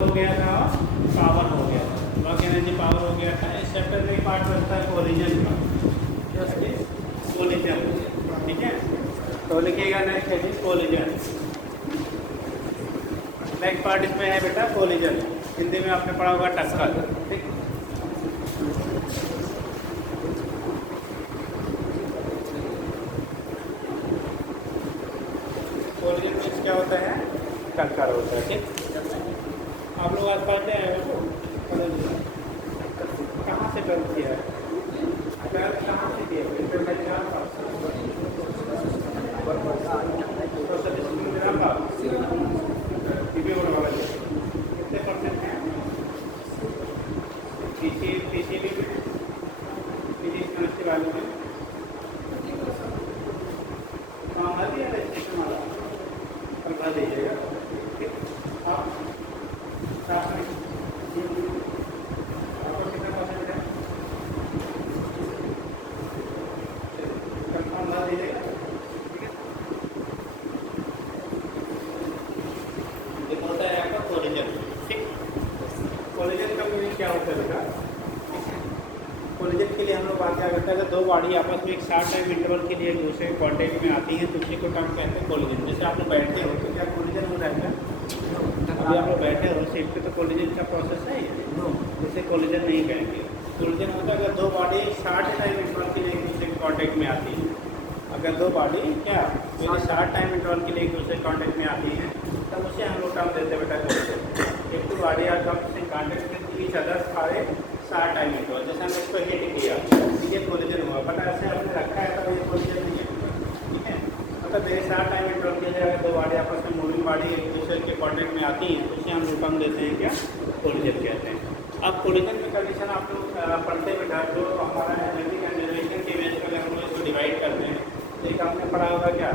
हो गया था और पावर हो गया था, वर्क एनर्जी पावर हो गया था। इस चैप्टर में एक पार्ट बनता है कोलिजन का, जस्ट कोलिजन, ठीक है। तो लिखिएगा नेक्स्ट है कोलिजन। नेक्स्ट पार्ट इसमें है बेटा कोलिजन, हिंदी में आपने पढ़ा होगा टक्कर, ठीक। कोलिजन मीन्स क्या होता है? टक्कर होता है, ठीक। आप लोग आज पढ़ते आए हो कहाँ से ट्वेल्थ किया है? ट्वेल्थ कहाँ से किया? कितने परसेंट हैं? पीसीबी में, फिजिक्स केमिस्ट्री वालों में भर दिया रजिस्ट्रेशन वाला, कल भर दीजिएगा, ठीक। आप आपको कितना परसेंट है? कंफर्म भर दीजिएगा, ठीक है। ये होता है आपका कोलिजन, ठीक। कोलिजन का मीनिंग क्या होता है बेटा? कोलिजन के लिए हम लोग बात क्या करते हैं, अगर दो बॉडी आपस में एक शॉर्ट टाइम इंटरवल के लिए एक दूसरे के कॉन्टेक्ट में आती है तो उसी को टर्म कहते हैं कोलिजन। जैसे आप लोग बैठते हो तो क्या कोलिजन हो रहा है? अभी आप लोग बैठे हो सीट पे तो कोलिजन का प्रोसेस है, जिसे कोलिजन नहीं कहेंगे। कोलिजन होता है अगर दो बॉडी शॉर्ट टाइम इंटरवल के लिए एक दूसरे के कॉन्टेक्ट में आती है। अगर दो बॉडी क्या शॉर्ट टाइम इंटरवल के लिए एक दूसरे के कॉन्टेक्ट में आती है तब उसे हम लोग टर्म देते हैं बेटा कोलिजन। एक तो body are comes in contact with each other for a short time interval, जैसे हमने इसको हिट किया, ये कोलिजन हुआ, बट ऐसे हमने रखा है तब ये कोलिजन नहीं है, ठीक है। मतलब मेरे शॉर्ट टाइम इंटरवल के लिए अगर दो बॉडी आपस में मूविंग बॉडी एक दूसरे के कॉन्टेक्ट में आती है तो उसे हम लोग टर्म देते हैं क्या? कोलिजन कहते हैं। अब कोलिजन की कंडीशन आप लोग पढ़ते बेटा, जो हमारा एनर्जी कंजर्वेशन के बेस पर हम लोग इसको डिवाइड करते हैं। एक आपने पढ़ा होगा क्या?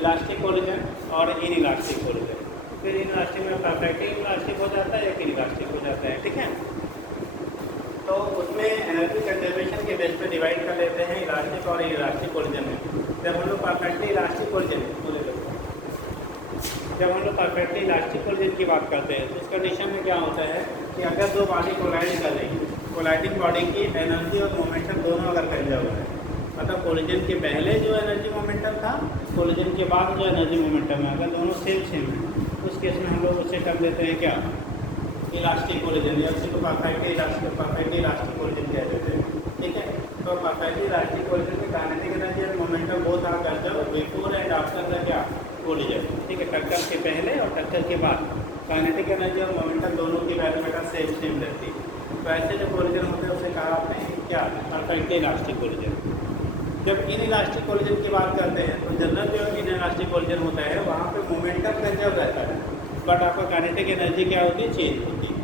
इलास्टिक कोलिजन और इन इलास्टिक कोलिजन। फिर इन इलास्टिक में परफेक्टिव इलास्टिक हो जाता है, एक इन इलास्टिक हो जाता है, ठीक है। तो उसमें एनर्जी कंजर्वेशन के बेस पे डिवाइड कर लेते हैं इलास्टिक और इलास्टिक कोलिजन में। जब हम लोग परफेक्टली इलास्टिक कोलिजन की बात करते हैं तो इस कंडीशन में क्या होता है कि अगर दो बॉडी कोलाइड कर रही है, कोलाइडिंग बॉडी की एनर्जी और मोमेंटम दोनों अगर कंजर्व है, मतलब कोलिजन के पहले जो एनर्जी मोमेंटम था, कोलिजन के बाद जो एनर्जी मोमेंटम है, अगर दोनों सेम है तो उस केस में हम लोग उससे कर देते हैं क्या? इलास्टिक कोलिजन, या उसी को परफेक्टली इलास्टिक कोलिजन कह देते हैं, ठीक है। तो परफेक्टली इलास्टिक कोलिजन में काइनेटिक एनर्जी और momentum both are conserved before and after the क्या? कोलिजन, ठीक है। टक्कर के पहले और टक्कर के बाद काइनेटिक एनर्जी और मोमेंटम दोनों की वैल्यू बेटा सेम रहती है। तो ऐसे जो कोलिजन होते हैं उसे कहा आपने क्या? Perfectly elastic collision. जब इन इलास्टिक कोलिजन की बात करते हैं तो जनरल जो इन इलास्टिक कोलिजन होता है वहाँ पे मोमेंटम कंजर्व रहता है, बट आपका काइनेटिक एनर्जी क्या होती है? चेंज होती है।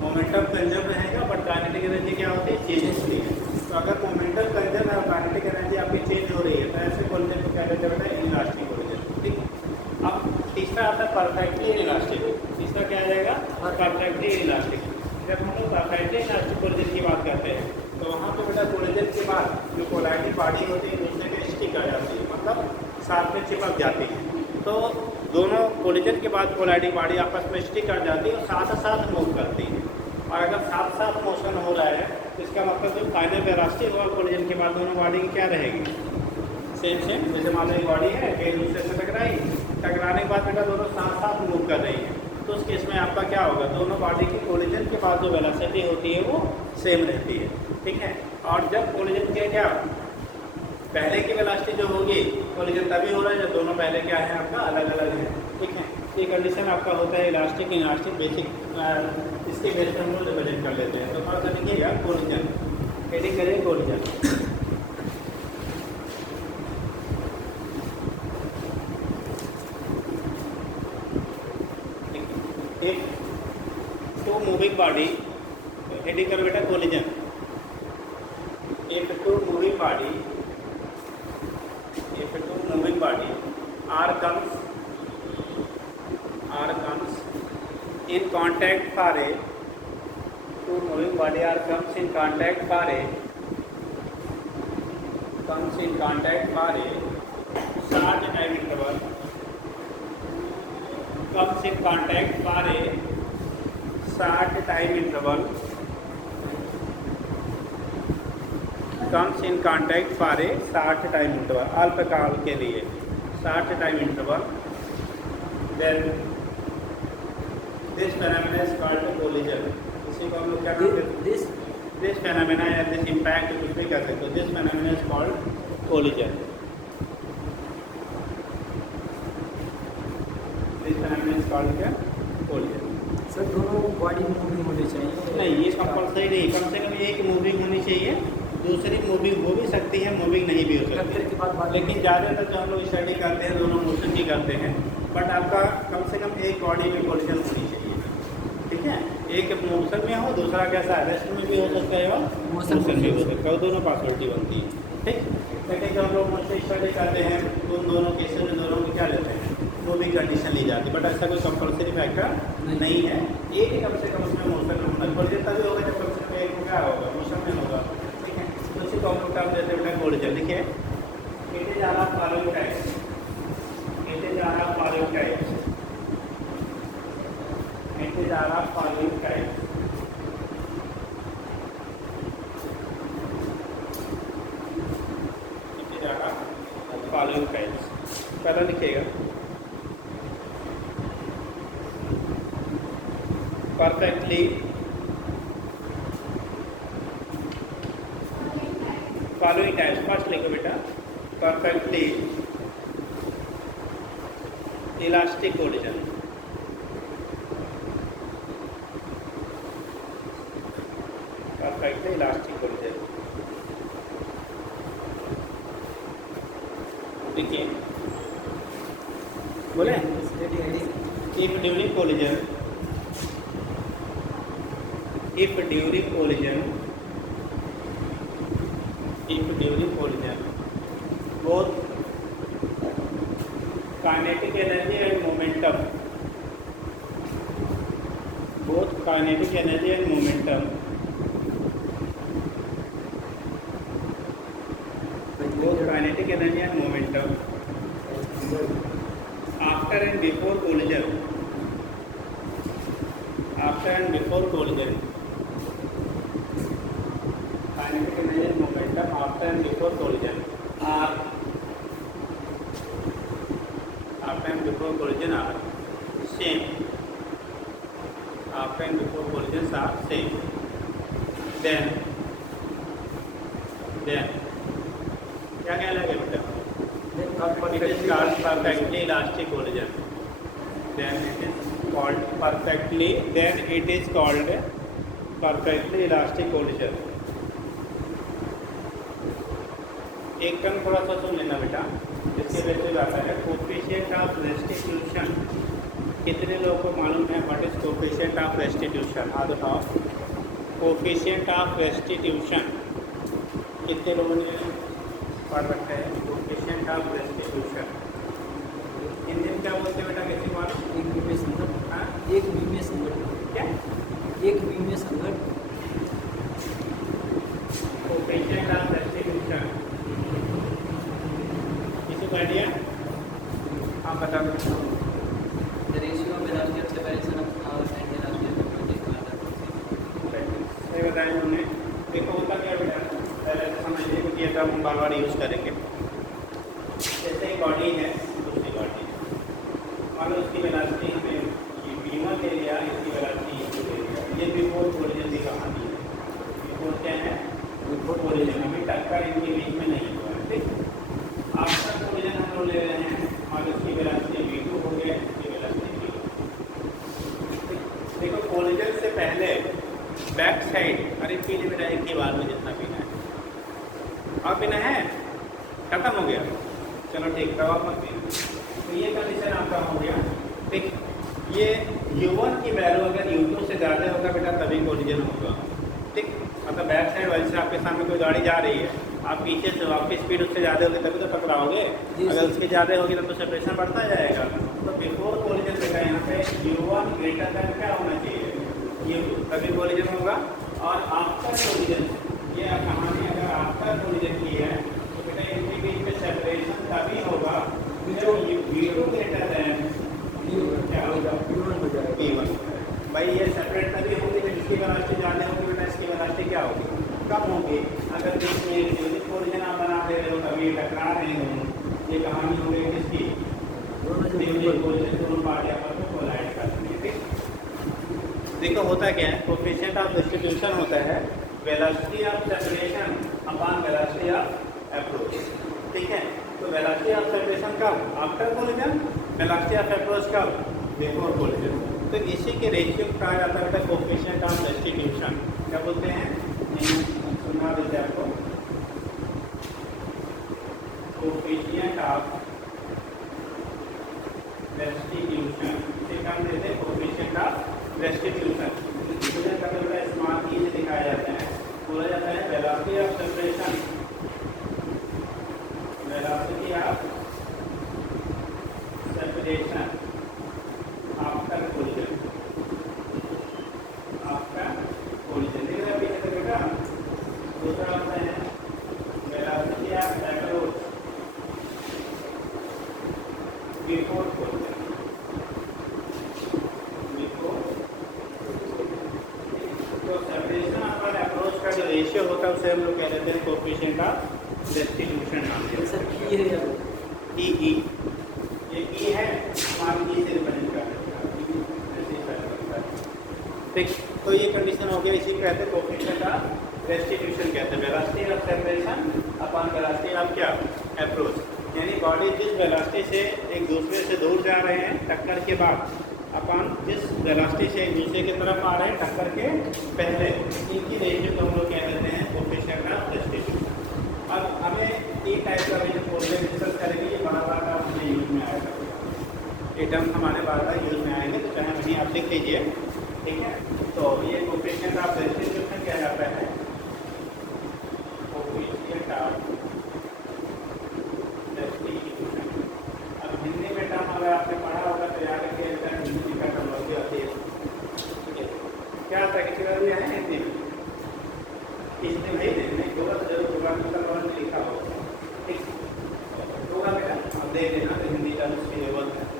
मोमेंटम कंजर्व रहेगा बट काइनेटिक एनर्जी क्या होती है? चेंज होती है। तो अगर मोमेंटम कंजर्व है और काइनेटिक एनर्जी आपकी चेंज हो रही है तो ऐसे कोलिजन को क्या कहते हैं बेटा? इलास्टिक कोलिजन, ठीक। अब तीसरा आता है परफेक्टली इलास्टिक। तीसरा क्या आ जाएगा? Perfectly elastic. जब हम लोग परफेक्टली इलास्टिक कोलिजन की बात करते हैं तो वहाँ पे बेटा कोलिजन के बाद जो कोलाइडिंग बॉडी होती है दूसरे के स्टिक आ जाती है, मतलब साथ में चिपक जाती है। तो दोनों कोलिजन के बाद कोलाइडिंग बॉडी आपस में स्टिक कर जाती है और साथ मूव करती है। और अगर साथ मोशन हो रहा है तो इसका मतलब जो फाइनल वेलोसिटी होगा कोलिजन के बाद दोनों बॉडी की क्या रहेगी? सेम। जैसे मान लो एक बॉडी है एक दूसरे से टकराने के बाद बेटा दोनों साथ मूव कर रही है, तो उस केस में आपका क्या होगा? दोनों बॉडी की कोलिजन के बाद जो वेलोसिटी होती है वो सेम रहती है, ठीक है। और जब कोलिजन के क्या पहले की वेलोसिटी जो होगी कोलिजन तभी हो रहा है जब दोनों पहले क्या है आपका अलग अलग है, ठीक है। ये कंडीशन आपका होता है इलास्टिक इलास्टिक बेसिक, इसके बेस पर हम लोग रिप्रेजेंट कर लेते हैं। तो थोड़ा सा लिखिएगा कोलिजन, हेडिंग करें कोलिजन। एक टू मूविंग बॉडी, हेडिंग करो बेटा कोलिजन। एक two moving body are comes in contact for a two moving body are comes in contact for a short time interval comes in contact for a short time interval comes in contact for a short time interval, अल्पकाल के लिए short time interval, then this phenomena is called collision. इसी को हम लोग क्या कहते हैं? दिस फेनोमेना या दिस इम्पैक्ट कुछ भी कर सकते हो। This phenomena is called collision. This phenomena is called क्या? कोलिजन। सर दोनों बॉडी मूविंग होनी चाहिए? नहीं, ये कंपलसरी नहीं, कम से कम एक मूविंग होनी चाहिए, दूसरी मूविंग हो भी सकती है, मूविंग नहीं भी हो सकती है। लेकिन ज़्यादातर जो हम लोग स्टडी करते हैं दोनों मोशन की करते हैं, बट आपका कम से कम एक बॉडी में कोलिजन होनी चाहिए, ठीक है? एक मोशन में हो, दूसरा कैसा है, रेस्ट में भी हो सकता है और मोशन में हो सकता है, दोनों पॉसिबिलिटी बनती है, ठीक। लेकिन जब हम लोग मोशन स्टडी करते हैं तो उन दोनों केसेस में दोनों में क्या लेते हैं? मूविंग कंडीशन ली जाती है, बट ऐसा कोई कंपलसरी फैक्टर नहीं है। एक कम से कम उसमें मोशन में होना, कोलिजन तभी होगा जब कम से कम एक क्या होगा, मोशन में होगा, ठीक है? उसी को हम लोग टर्म देते हैं कोलिजन। देखिए, it is are following types, it is are following types, it is are following types. It is are following types. पहला लिखिएगा perfectly following types। फर्स्ट लिखो बेटा, perfectly elastic collision, perfectly elastic collision. देखिए बोले, if during collision, if during collision both kinetic energy and momentum, both kinetic energy and momentum, both kinetic energy and momentum after and before collision, after and before collision, kinetic energy and momentum after and before collision are, after and before collision are same, after and before collisions are same, then क्या लगे बेटा? It is called perfectly elastic collision. Then it is called perfectly elastic collision. एक term थोड़ा सा सुन लेना बेटा, इसके basis आता है कोफिशिएंट ऑफ रेस्टिट्यूशन। कितने लोगों को मालूम है what is coefficient of restitution? आदत ऑफ कोफिशिएंट ऑफ रेस्टिट्यूशन कितने लोगों ने पढ़ रखा है? कोफिशिएंट ऑफ रेस्टिट्यूशन हिंदी में क्या बोलते हैं बेटा, किसी को मालूम? एक बीमे संगत। हाँ, एक बीमे संगत। क्या? एक बीमे संगत। कोफिशिएंट ऑफ रेस्टिट्यूशन किसी को आइडिया? आप बता दो। The ratio of velocity of separation of clouds and velocity of सही बताया उन्होंने। देखो होता क्या बेटा, पहले तो समझिए कि ये टर्म हम बार बार यूज़ करेंगे। जैसे एक बॉडी है, दूसरी बॉडी, मान लो उसकी वेलोसिटी हमें ये v1 ले लिया, इसकी वेलोसिटी ले लिया, ये बिफोर कोलिजन की कहानी है। बिफोर क्या है? बिफोर कोलिजन, अभी टक्कर इनके बीच में नहीं हुआ है, ठीक। आफ्टर कोलिजन हम लोग ले रहे हैं और इसकी वेलोसिटी v2 हो गया, इसकी वेलोसिटी v1। देखो कोलिजन से पहले बैक साइड, अरे पी ले बेटा एक ही बार में जितना पीना है, और पीना है, खत्म हो गया, चलो ठीक, दवा मत पीना। तो ये कंडीशन आपका हो गया, ठीक। ये u1 की वैल्यू अगर u2 से ज़्यादा होगा बेटा तभी कोलिजन होगा, ठीक। मतलब बैक साइड वाले से आपके सामने कोई गाड़ी जा रही है, आप पीछे से, आपकी स्पीड उससे ज़्यादा होगी तभी तो टकराओगे, अगर उसके ज़्यादा होगी तब तो सेपरेशन बढ़ता जाएगा। तो बिफोर कोलिजन बेटा यहाँ पे u1 ग्रेटर देन क्या होना चाहिए? u2, तभी कोलिजन होगा। और आफ्टर कोलिजन, ये कहानी अगर आफ्टर कोलिजन की है तो बेटा इनके बीच में सेपरेशन तभी होगा जब v2 ग्रेटर देन क्या होगा? v1 हो जाएगा, v1। भाई ये सेपरेट तभी होंगे जब इसकी वेलोसिटी ज़्यादा होगी, बेटा इसकी वेलोसिटी क्या होगी, कम होगी। अगर बीच में यूनिक कोलिजन आप बना दे रहे हो, कभी टकरा रहे हो, ये कहानी हो गई किसकी, यूनिक कोलिजन, दोनों पार्ट आपस में कोलाइड करते हैं। ठीक, देखो होता क्या है, कोएफिशिएंट ऑफ डिस्ट्रीब्यूशन होता है velocity of separation upon velocity of approach. ठीक है, तो वेलोसिटी ऑफ सेपरेशन कब, after collision, velocity of approach कब, बिफोर कोलिजन। तो इसी के रेशियो को कहा जाता है कोएफिशिएंट ऑफ डिस्ट्रीब्यूशन। क्या बोलते हैं, सुना देते हैं आपको, कोएफिशिएंट ऑफ डिस्ट्रीब्यूशन, इसे क्या देते हैं, कोएफिशिएंट ऑफ डिस्ट्रीब्यूशन। डिस्ट्रीब्यूशन का मतलब स्मॉल ई से दिखाया जाता है, बोला जाता है velocity of separation, velocity of separation after collision, after collision. देख रहे हैं अभी कैसे बेटा। दूसरा होता है velocity of approach before collision, before. तो सेपरेशन और अप्रोच का जो रेशियो होता है उसे हम लोग कह देते हैं कोएफिशिएंट ऑफ डिस्ट्रीब्यूशन नाम से। सर ई है यार, ई ई, ये ई है, मान ई से रिप्रेजेंट कर देते हैं। ठीक, तो ये कंडीशन हो गया, इसी को कहते हैं कोएफिशिएंट ऑफ डिस्ट्रीब्यूशन, कहते हैं velocity of separation upon velocity of क्या, अप्रोच। यानी बॉडी जिस वेलोसिटी से एक दूसरे से दूर जा रहे हैं टक्कर के बाद, अपॉन जिस वेलोसिटी से एक दूसरे की तरफ आ रहे हैं टक्कर के पहले, इनकी रेशियो को हम लोग कह देते हैं कोएफिशिएंट ऑफ डिस्ट्रीब्यूशन। अब हमें ई टाइप का जो कोलिजन डिस्कस करेंगे, ये बार बार अपने यूज में आएगा, ये टर्म हमारे बार बार यूज में आएंगे, तो चाहे वहीं आप लिख लीजिए। ठीक है, तो ये कोएफिशिएंट ऑफ डिस्ट्रीब्यूशन क्या जाता है, कोएफिशिएंट ऑफ डिस्ट्रीब्यूशन। अब हिंदी में टर्म अगर आपने पढ़ा होगा तो याद रखिए, हिंदी का टर्मोलॉजी होती है। ठीक है, क्या आता है, किसी बार भी है हिंदी में, इसमें भाई नहीं होगा तो जरूर होगा, लिखा होगा। ठीक होगा बेटा, आप देख लेना, तो हिंदी का उसकी लेवल है,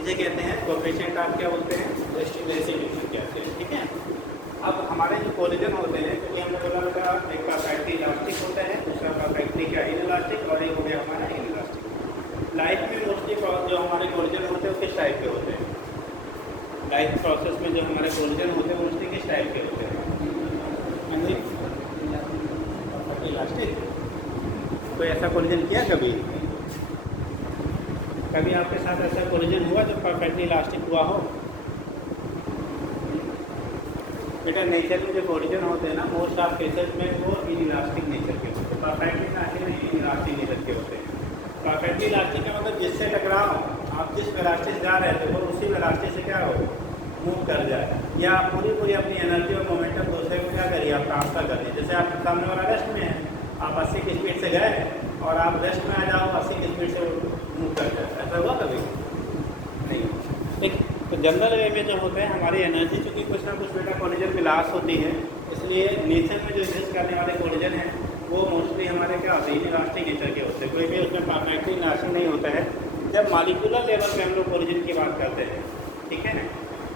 इसे कहते हैं कोएफिशिएंट ऑफ क्या बोलते हैं, डिस्ट्रीब्यूशन कहते हैं। ठीक है, अब हमारे जो कोलिजन होते हैं, क्योंकि हमने बोला बेटा एक परफेक्टली इलास्टिक होता है, दूसरा परफेक्टली क्या इनइलास्टिक, और एक हो गया हमारा इनइलास्टिक। लाइफ में मोस्टली जो हमारे कोलिजन होते हैं वो किस टाइप के होते हैं, लाइफ प्रोसेस में जो हमारे कोलिजन होते हैं मोस्टली किस टाइप के होते हैं, इलास्टिक। कोई ऐसा कोलिजन किया कभी, कभी आपके साथ ऐसा कोलिजन हुआ जो परफेक्टली इलास्टिक हुआ हो? बेटा नेचर में जो कोलिजन होते हैं ना, मोस्ट ऑफ केसेस में वो इनइलास्टिक नेचर के होते हैं, परफेक्टली इलास्टिक नहीं, इनइलास्टिक नेचर के होते हैं। परफेक्टली इलास्टिक का मतलब जिससे टकराओ, आप जिस वेलोसिटी से जा रहे थे वो उसी वेलोसिटी से क्या हो, मूव कर जाए, या पूरी पूरी अपनी एनर्जी और मोमेंटम दूसरे को क्या करिए, आप ट्रांसफर कर दीजिए। जैसे आप सामने वाला रेस्ट में है, आप 80 की स्पीड से गए और आप रेस्ट में आ जाओ, 80 की स्पीड से मूव कर जाए, ऐसा हुआ कभी नहीं। ठीक, तो जनरल वे में जो होते हैं हमारी एनर्जी चूँकि कुछ ना कुछ बेटा कोलिजन में लॉस होती है, इसलिए नेचर में जो एग्जिस्ट करने वाले कोलिजन हैं वो मोस्टली हमारे क्या होते हैं, इनइलास्टिक नेचर के होते हैं, कोई भी उसमें परफेक्टली इलास्टिक नहीं होता है। जब मॉलिक्यूलर लेवल पे हम लोग कोलिजन की बात करते हैं, ठीक है ना,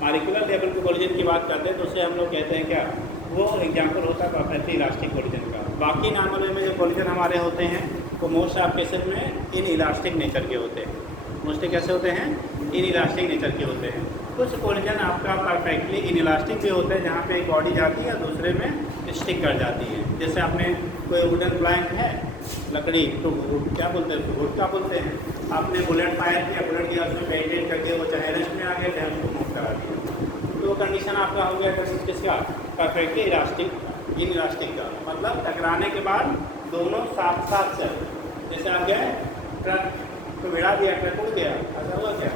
मॉलिक्यूलर लेवल पे कोलिजन की बात करते हैं तो उसे हम लोग कहते हैं क्या, वो एग्जाम्पल होता है परफेक्टली इलास्टिक कोलिजन का। बाकी नॉर्मल वे में जो कोलिजन हमारे होते हैं वो मोस्ट ऑफ केसेस में इनइलास्टिक नेचर के होते हैं, मोस्टली कैसे होते हैं, इनइलास्टिक नेचर के होते हैं। कुछ कोलिजन आपका परफेक्टली इनइलास्टिक भी होते हैं, जहाँ पे एक बॉडी जाती है दूसरे में स्टिक कर जाती है। जैसे आपने कोई वुडन प्लैंक है, लकड़ी, तो क्या बोलते हैं, वुड का बोलते हैं, आपने बुलेट फायर किया, बुलेट की उसमें पेंटेड करके वो चाहे रेस्ट में आ गया चाहे उसको मूव करा दिया, तो कंडीशन आपका हो गया किसका, परफेक्टली इलास्टिक, इनइलास्टिक का। मतलब टकराने के बाद दोनों साथ साथ चल, जैसे आप गए ट्रक को भिड़ा दिया, ट्रक उड़ गया, ऐसा हुआ क्या,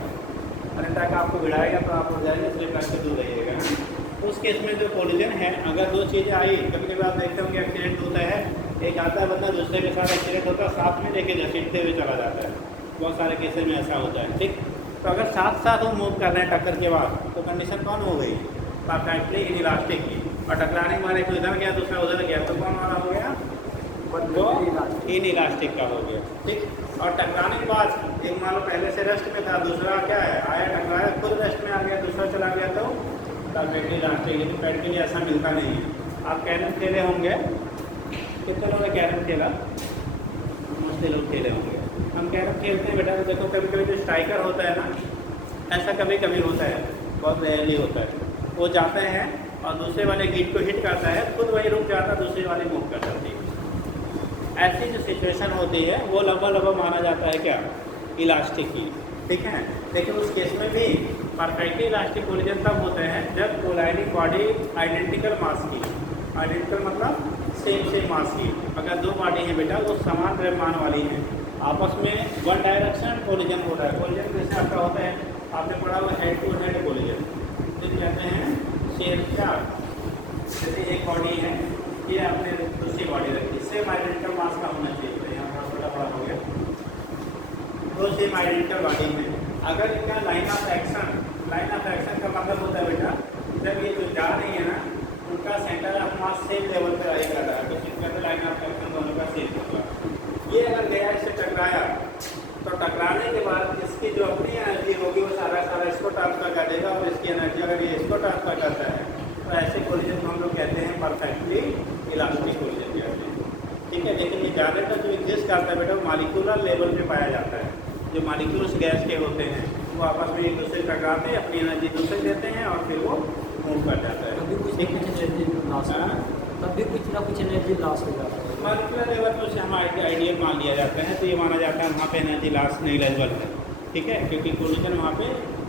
अरे ट्रक आपको भिड़ाएगा तो आप उड़ जाएंगे, इसलिए ट्रक से दूर रहिएगा। उस केस में जो कोलिजन है, अगर दो चीज़ें आई, कभी कभी आप देखते होंगे एक्सीडेंट होता है, एक आता है बंदा दूसरे के साथ एक्सीडेंट होता है, साथ में लेके घसीटते हुए चला जाता है, बहुत सारे केसेस में ऐसा होता है। ठीक, तो अगर साथ साथ वो मूव कर रहे हैं टक्कर के बाद, तो कंडीशन कौन हो गई, परफेक्टली इनइलास्टिक की। और टकराने के बाद एक इधर गया दूसरा उधर गया, तो कौन वाला हो गया, वो इन इलास्टिक का हो गया। ठीक, और टकराने के बाद एक मान लो पहले से रेस्ट में था, दूसरा क्या है आया टकराया, खुद रेस्ट में आ गया, दूसरा चला गया तो परफेक्टली इलास्टिक। लेकिन प्रैक्टिकली ऐसा मिलता नहीं है। आप कैरम खेले होंगे, कितने लोगों ने कैरम खेला? मुझसे लोग खेले होंगे। हम कैरम खेलते हैं बेटा, तो देखो कभी कभी जो स्ट्राइकर होता है ना, ऐसा कभी कभी होता है, बहुत रेयरली होता है, वो जाते हैं और दूसरे वाले गिट को हिट करता है, खुद वही रुक जाता है, दूसरे वाले मूव कर जाती है। ऐसी जो सिचुएशन होती है वो लंबा माना जाता है क्या? इलास्टिक की। ठीक है, लेकिन उस केस में भी परफेक्टली इलास्टिक कोलिजन तब होते हैं जब कोलाइडिंग बॉडी आइडेंटिकल मास की, आइडेंटिकल मतलब सेम मास की। अगर दो बॉडी हैं बेटा वो समान द्रव्यमान वाली हैं, आपस में वन डायरेक्शन कोलिजन हो रहा है। कोलिजन जैसे आपका होता है, आपने पढ़ा हुआ हेड टू हेड कोलिजन, जिसे कहते हैं शेयर चार्ट। जैसे एक बॉडी है, ये आपने दूसरी बॉडी रखी, सेम आइडेंटिकल मास का होना चाहिए। तो यहाँ पर थोड़ा बड़ा हो गया, दो सेम आइडेंटिकल बॉडी में अगर इनका लाइन ऑफ एक्शन का मतलब होता है बेटा, जब ये जो जा रही है ना, उनका centre of mass same level पर आएगा, तो इनका तो लाइन ऑफ एक्शन दोनों का सेम होगा। ये अगर गया इससे टकराया, तो टकराने के बाद इसकी जो अपनी एनर्जी होगी वो सारा इसको ट्रांसफर कर देगा, और इसकी एनर्जी अगर ये इसको ट्रांसफर करता है, तो ऐसे कोलिजन को हम लोग कहते हैं परफेक्टली इलास्टिक कोलिजन कहते हैं। ठीक है, लेकिन ये ज़्यादातर जो एग्जिस्ट करता है बेटा वो मॉलिक्यूलर लेवल पे पाया जाता है। जो मॉलिक्यूल्स गैस के होते हैं वो आपस में एक दूसरे टकराते हैं, अपनी एनर्जी दूसरे देते हैं और फिर वो मूव कर जाता है। तभी कुछ ना कुछ एनर्जी लॉस हो जाता है। मॉलिक्यूलर लेवल पर से हम आइडियल मान लिया जाता है, तो ये माना जाता है वहाँ पे एनर्जी लॉस नहीं लेवल है। ठीक है, क्योंकि कोलिजन वहाँ पे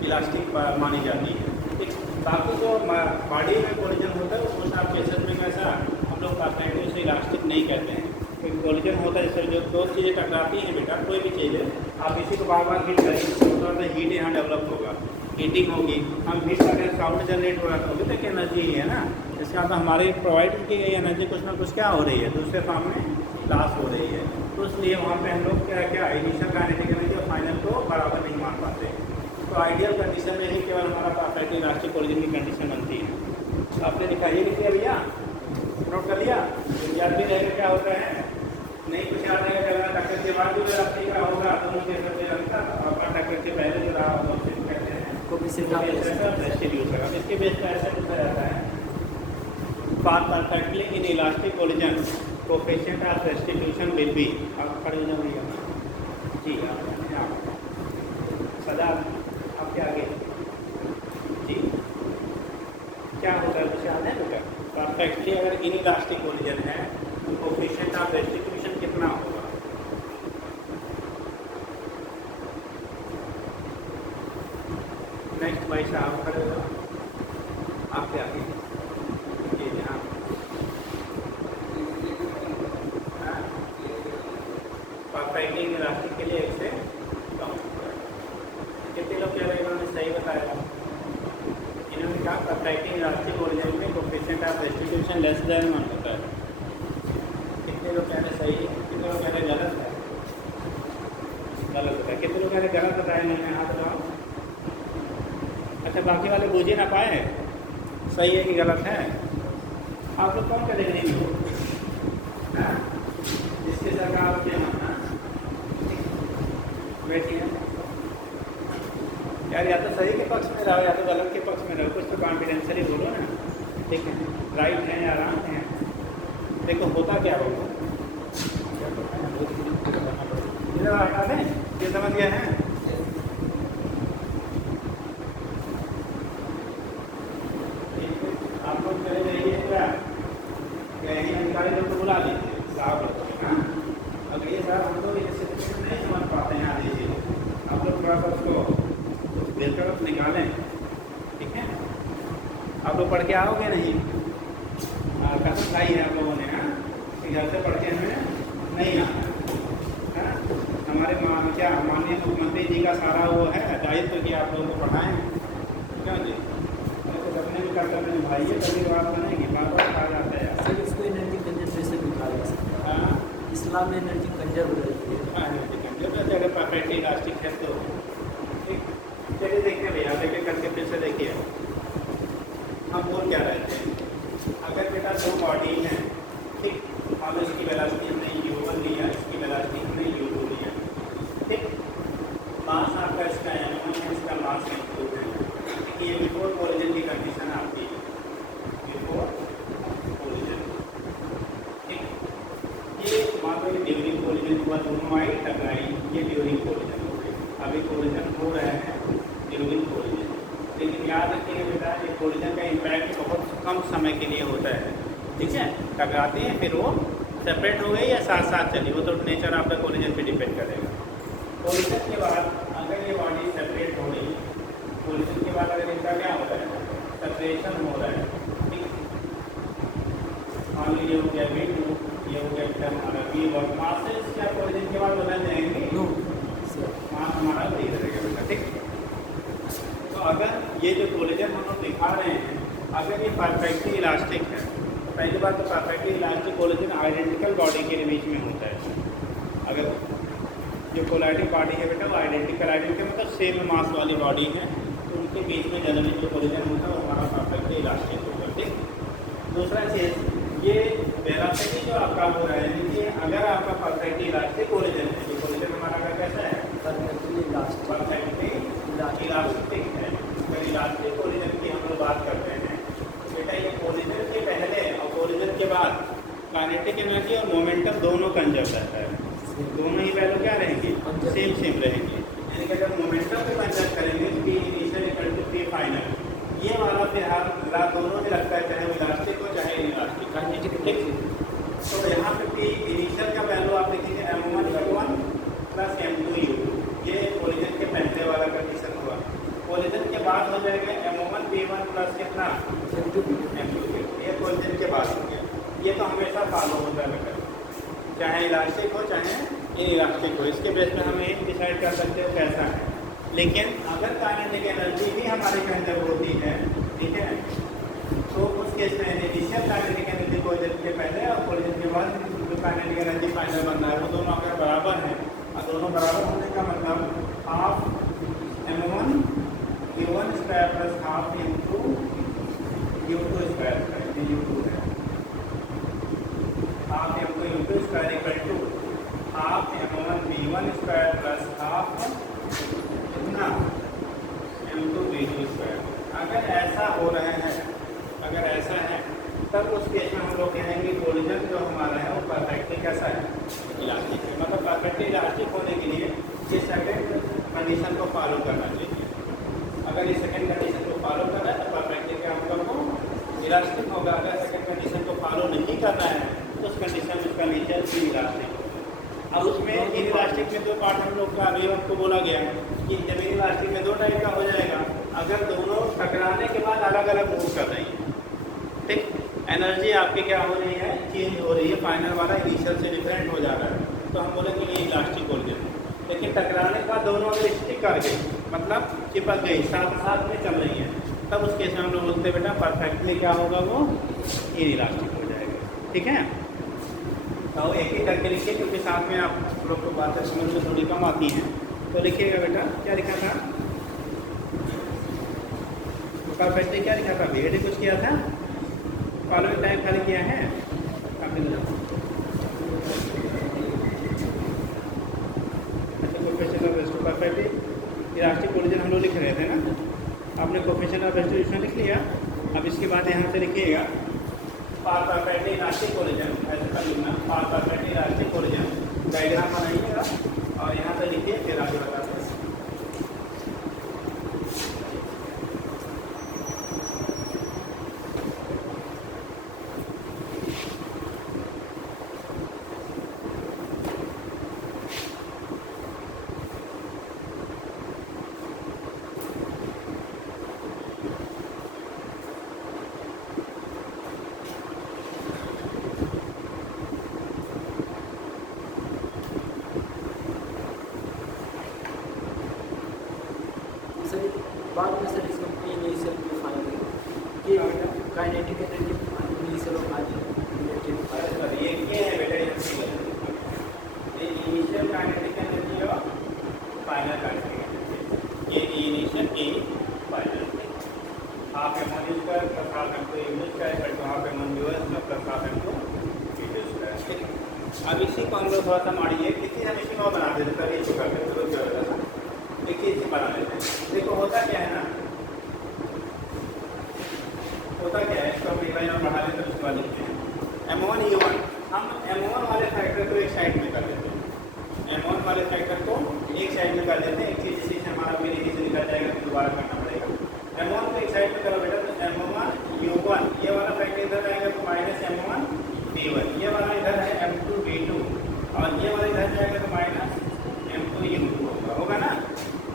इलास्टिक मानी जाती है। ठीक, बाकी जो बॉडी में कोलिजन होता है उस आप केसेस में कैसा हम लोग परफेक्टली उसे इलास्टिक नहीं कहते हैं। क्योंकि कोलिजन होता है जैसे जो दो चीज़ें टकराती हैं बेटा, कोई भी चीज़ है, आप इसी को बार हिट करेंगे तो थोड़ा हीट यहाँ डेवलप होगा, हीटिंग होगी, हम हीट करें, साउंड जनरेट हो रहा होगी, तो एक एनर्जी ही है ना। इसके बाद हमारे प्रोवाइड की गई एनर्जी कुछ ना कुछ क्या हो रही है, दूसरे फॉर्म में लॉस हो रही है। तो इसलिए वहाँ पे हम लोग क्या इनिशियल काइनेटिक एनर्जी और फाइनल को बराबर नहीं मान पाते। तो आइडियल कंडीशन में ही केवल हमारा परफेक्ट इलास्टिक कोलिजन की कंडीशन बनती है। आपने लिखा, ये लिख लिया भैया, नोट कर लिया? याद भी रहेगा क्या होता है, नहीं कुछ याद रहेगा चलना। टक्कर के बाद भी इलास्टिक का होगा, दोनों के सबसे अंतर आपका टक्कर के पहले जो रहा वो कहते हैं रेस्टिट्यूशन। अब इसके बेस पर ऐसा पूछा जाता है, for perfectly in elastic collision coefficient of restitution will be. आप खड़े हो जाइए जी, आप सदा आपके आगे जी, क्या होता है कुछ याद है बेटा? परफेक्टली अगर इन इलास्टिक कोलिजन है तो कोएफिशिएंट ऑफ रेस्टिट्यूशन कितना होगा? नेक्स्ट भाई साहब खड़े हो, आपके आगे जी जी। हाँ, परफेक्टली इन इलास्टिक के लिए एक से कम। कितने लोग कह रहे हैं इन्होंने सही बताया? इन्होंने कहा परफेक्टली इलास्टिक कोलिजन में coefficient of restitution less than 1 होता है। कितने लोग कह रहे सही है, कितने लोग कह रहे गलत है? गलत होता है। कितने लोग कह रहे गलत बताया? इन्होंने हाथ लगाओ। अच्छा, बाकी वाले बूझ ही ना पाए सही है कि गलत है? आप लोग कौन करेंगे? नहीं हो जिसके साथ आप क्या मानना बैठिए यार, या तो सही के पक्ष में रहो या तो गलत के पक्ष में रहो, कुछ तो कॉन्फिडेंशियली बोलो ना। ठीक है, राइट है या रॉन्ग है? देखो होता क्या होगा, इधर हटा दें, ये समझ गए हैं? आप लोग चले जाइए क्या यही अधिकारी लोग को बुला लीजिए साहब लोग। हाँ, अब ये साहब हम लोग ये सिचुएशन नहीं समझ पाते हैं, आ दीजिए आप लोग थोड़ा सा उसको बेहतर निकालें। ठीक है, आप लोग पढ़ के आओगे नहीं? कसम खाई है आप लोगों ने, हाँ, कि घर से पढ़ के हमें नहीं आना। हाँ, हमारे क्या माननीय मुख्यमंत्री जी का सारा वो है दायित्व कि आप लोगों को पढ़ाएँ। क्यों जी, तो अपने भी कर्तव्य निभाइए, तभी बात बनेगी। बार बार कहा जाता है सर, इसको एनर्जी कंजर्वेशन भी कहा जा सकता है। हाँ, इस्लाम में एनर्जी कंजर्व हो रही है। हाँ, एनर्जी कंजर्व अगर परफेक्टली इलास्टिक है तो ठीक। चलिए देखिए भैया, लेके करके फिर से देखिए हम बोल क्या रहे थे। अगर बेटा दो बॉडी हैं, ठीक, अब इसकी वेलोसिटी हमने वह दोनों आई टकराई, ये ड्यूरिंग कोलिजन हो गई। अभी कोलिजन हो रहा है ड्यूरिंग कोलिजन, लेकिन याद रखिए बेटा ये कोलिजन का इम्पैक्ट बहुत कम समय के लिए होता है, ठीक है। टकराते हैं फिर वो सेपरेट हो गई या साथ साथ चली, वो तो नेचर आपका कोलिजन पे डिपेंड करेगा। कोलिजन के बाद अगर ये बॉडी सेपरेट हो गई, कोलिजन के बाद अगर इनका क्या हो रहा है, सेपरेशन हो रहा है, ठीक। मान लीजिए ये हो गया V2, ये हो गया बेटा हमारा V1, मासेस क्या कोलिजन के बाद बदल जाएंगे? मास हमारा सही रहेगा बेटा, ठीक। तो अगर ये जो कोलिजन हम लोग दिखा रहे हैं, अगर ये परफेक्टली इलास्टिक है, पहली बात तो perfectly elastic collision identical body के बीच में होता है। अगर जो कोलाइडिंग बॉडी है बेटा वो आइडेंटिकल मतलब सेम मास वाली बॉडी है, तो उनके बीच में जनरली जो कोलिजन होता है वो हमारा परफेक्टली इलास्टिक होगा, ठीक। दूसरा चीज़ ये वेलोसिटी जो आपका हो रहा है, देखिए अगर आपका परफेक्टली इलास्टिक कोलिजन है, तो कोलिजन हमारा का कैसा है? परफेक्टली इलास्टिक है। अगर इलास्टिक कोलिजन की हम लोग बात करते हैं बेटा, ये कोलिजन के पहले और कोलिजन के बाद काइनेटिक एनर्जी और मोमेंटम दोनों कंजर्व रहता है, दोनों ही वैल्यू क्या रहेंगी? सेम रहेंगी। यानी कि अगर मोमेंटम को कंजर्व करेंगे तो P initial equal to P final, ये वाला फिलहाल दोनों में लगता है, चाहे वो इलास्टिक हो चाहे इलास्टिक काइनेटिक, ठीक। तो यहाँ पे P इनिशियल का वैल्यू आप लिखेंगे M1 प्लस M2U, ये कोलिजन के पहले वाला कंडीशन हुआ। कोलिजन के बाद हो जाएगा M1 P1 प्लस कितना? M2, ये कोलिजन के बाद हो गया। ये तो हमेशा फॉलो होता है बेटा, चाहे इलास्टिक हो चाहे इनइलास्टिक हो, इसके बेस पे हम ये डिसाइड कर सकते हो कैसा है। लेकिन अगर काइनेटिक एनर्जी भी हमारे कंजर्व होती है, ठीक है, तो उस केस में इनिशियल काइनेटिक एनर्जी कोलिजन के पहले और कोलिजन के बाद जो काइनेटिक एनर्जी फाइनल बन रहा है वो दोनों अगर बराबर हैं, और दोनों बराबर होने का मतलब half M1 U1 square plus half M2 U2 square है, U2 है, half M2 U2 square equal to half M1 V1 square plus half कितना M2 V2 स्क्वायर। अगर ऐसा हो रहा है, अगर ऐसा है, तब उस केस में हम लोग कहेंगे कोलिजन जो हमारा है वो परफेक्टली कैसा है? इलास्टिक है। मतलब परफेक्टली इलास्टिक होने के लिए ये सेकेंड कंडीशन को फॉलो करना चाहिए। अगर ये सेकेंड कंडीशन को फॉलो कर रहा है तो परफेक्टली क्या होगा? वो इलास्टिक होगा। अगर सेकेंड कंडीशन को फॉलो नहीं करना है तो उस कंडीशन में उसका नेचर भी इलास्टिक होगा। अब उसमें इनइलास्टिक में दो पार्ट हम लोग का अभी आपको बोला गया कि जब इनइलास्टिक में दो टाइप का हो जाएगा, अगर दोनों टकराने के बाद अलग अलग मूव कर रही है, ठीक, एनर्जी आपकी क्या हो रही है? चेंज हो रही है, फाइनल वाला इनिशियल से डिफरेंट हो जा रहा है, तो हम बोलेंगे ये इलास्टिक कोलिजन। लेकिन टकराने के बाद दोनों अगर स्टिक कर गई, मतलब चिपक गई, साथ साथ में चल रही है, तब उस केस में हम लोग बोलते हैं बेटा परफेक्टली क्या होगा? वो इनइलास्टिक हो जाएगा, ठीक है। तो एक ही करके लिखिए, क्योंकि साथ में आप लोग को बातें समझ में थोड़ी कम आती हैं, तो लिखिएगा बेटा। क्या लिखा था? परफेक्टली क्या लिखा था? भी कुछ किया था, फॉलोइंग टाइप खाली किया है काफी अच्छा। Coefficient of rest perfectly elastic collision हम लोग लिख रहे थे ना, आपने कोफिशिएंट ऑफ रेस्टिट्यूशन लिख लिया। अब इसके बाद यहाँ से लिखिएगा पार परफेक्टली इलास्टिक कोलिजन, ऐसे कर लिखना, पार परफेक्टली इलास्टिक कोलिजन डायग्राम बनाइएगा और यहाँ से लिखिए, फिर आगे बताते हैं। बाद में सर इसमें इनिशियल की फाइनल कि काइनेटिक एनर्जी इनिशियल और फाइनल ये क्या है बेटा? ये इनिशियल काइनेटिक एनर्जी और फाइनल काइनेटिक एनर्जी, ये इनिशियल की final half M1 square plus half M2 U square equal to half M1 U plus half M2 V2 square. अब इसी को हम लोग थोड़ा सा मारिए, किसी हम इसी को बना देते हैं, इसी का देखिए इसे बना लेते हैं। देखो होता क्या है ना, होता क्या है, इसको हम एक लाइन और बढ़ा लेते हैं, उसके बाद लिखते हैं M1 U1। हम M1 वाले फैक्टर को एक साइड में कर लेते हैं, वाले फैक्टर को एक साइड में कर देते हैं, एक चीज़ जिससे हमारा फिर इसी से निकल जाएगा तो दोबारा करना पड़ेगा। M1 को एक साइड में करो बेटा, तो M1 U1 ये वाला फैक्टर इधर आएगा तो माइनस M1 V1, ये वाला इधर है M2 V2 और ये वाला इधर जाएगा तो माइनस M2 U2 होगा ना।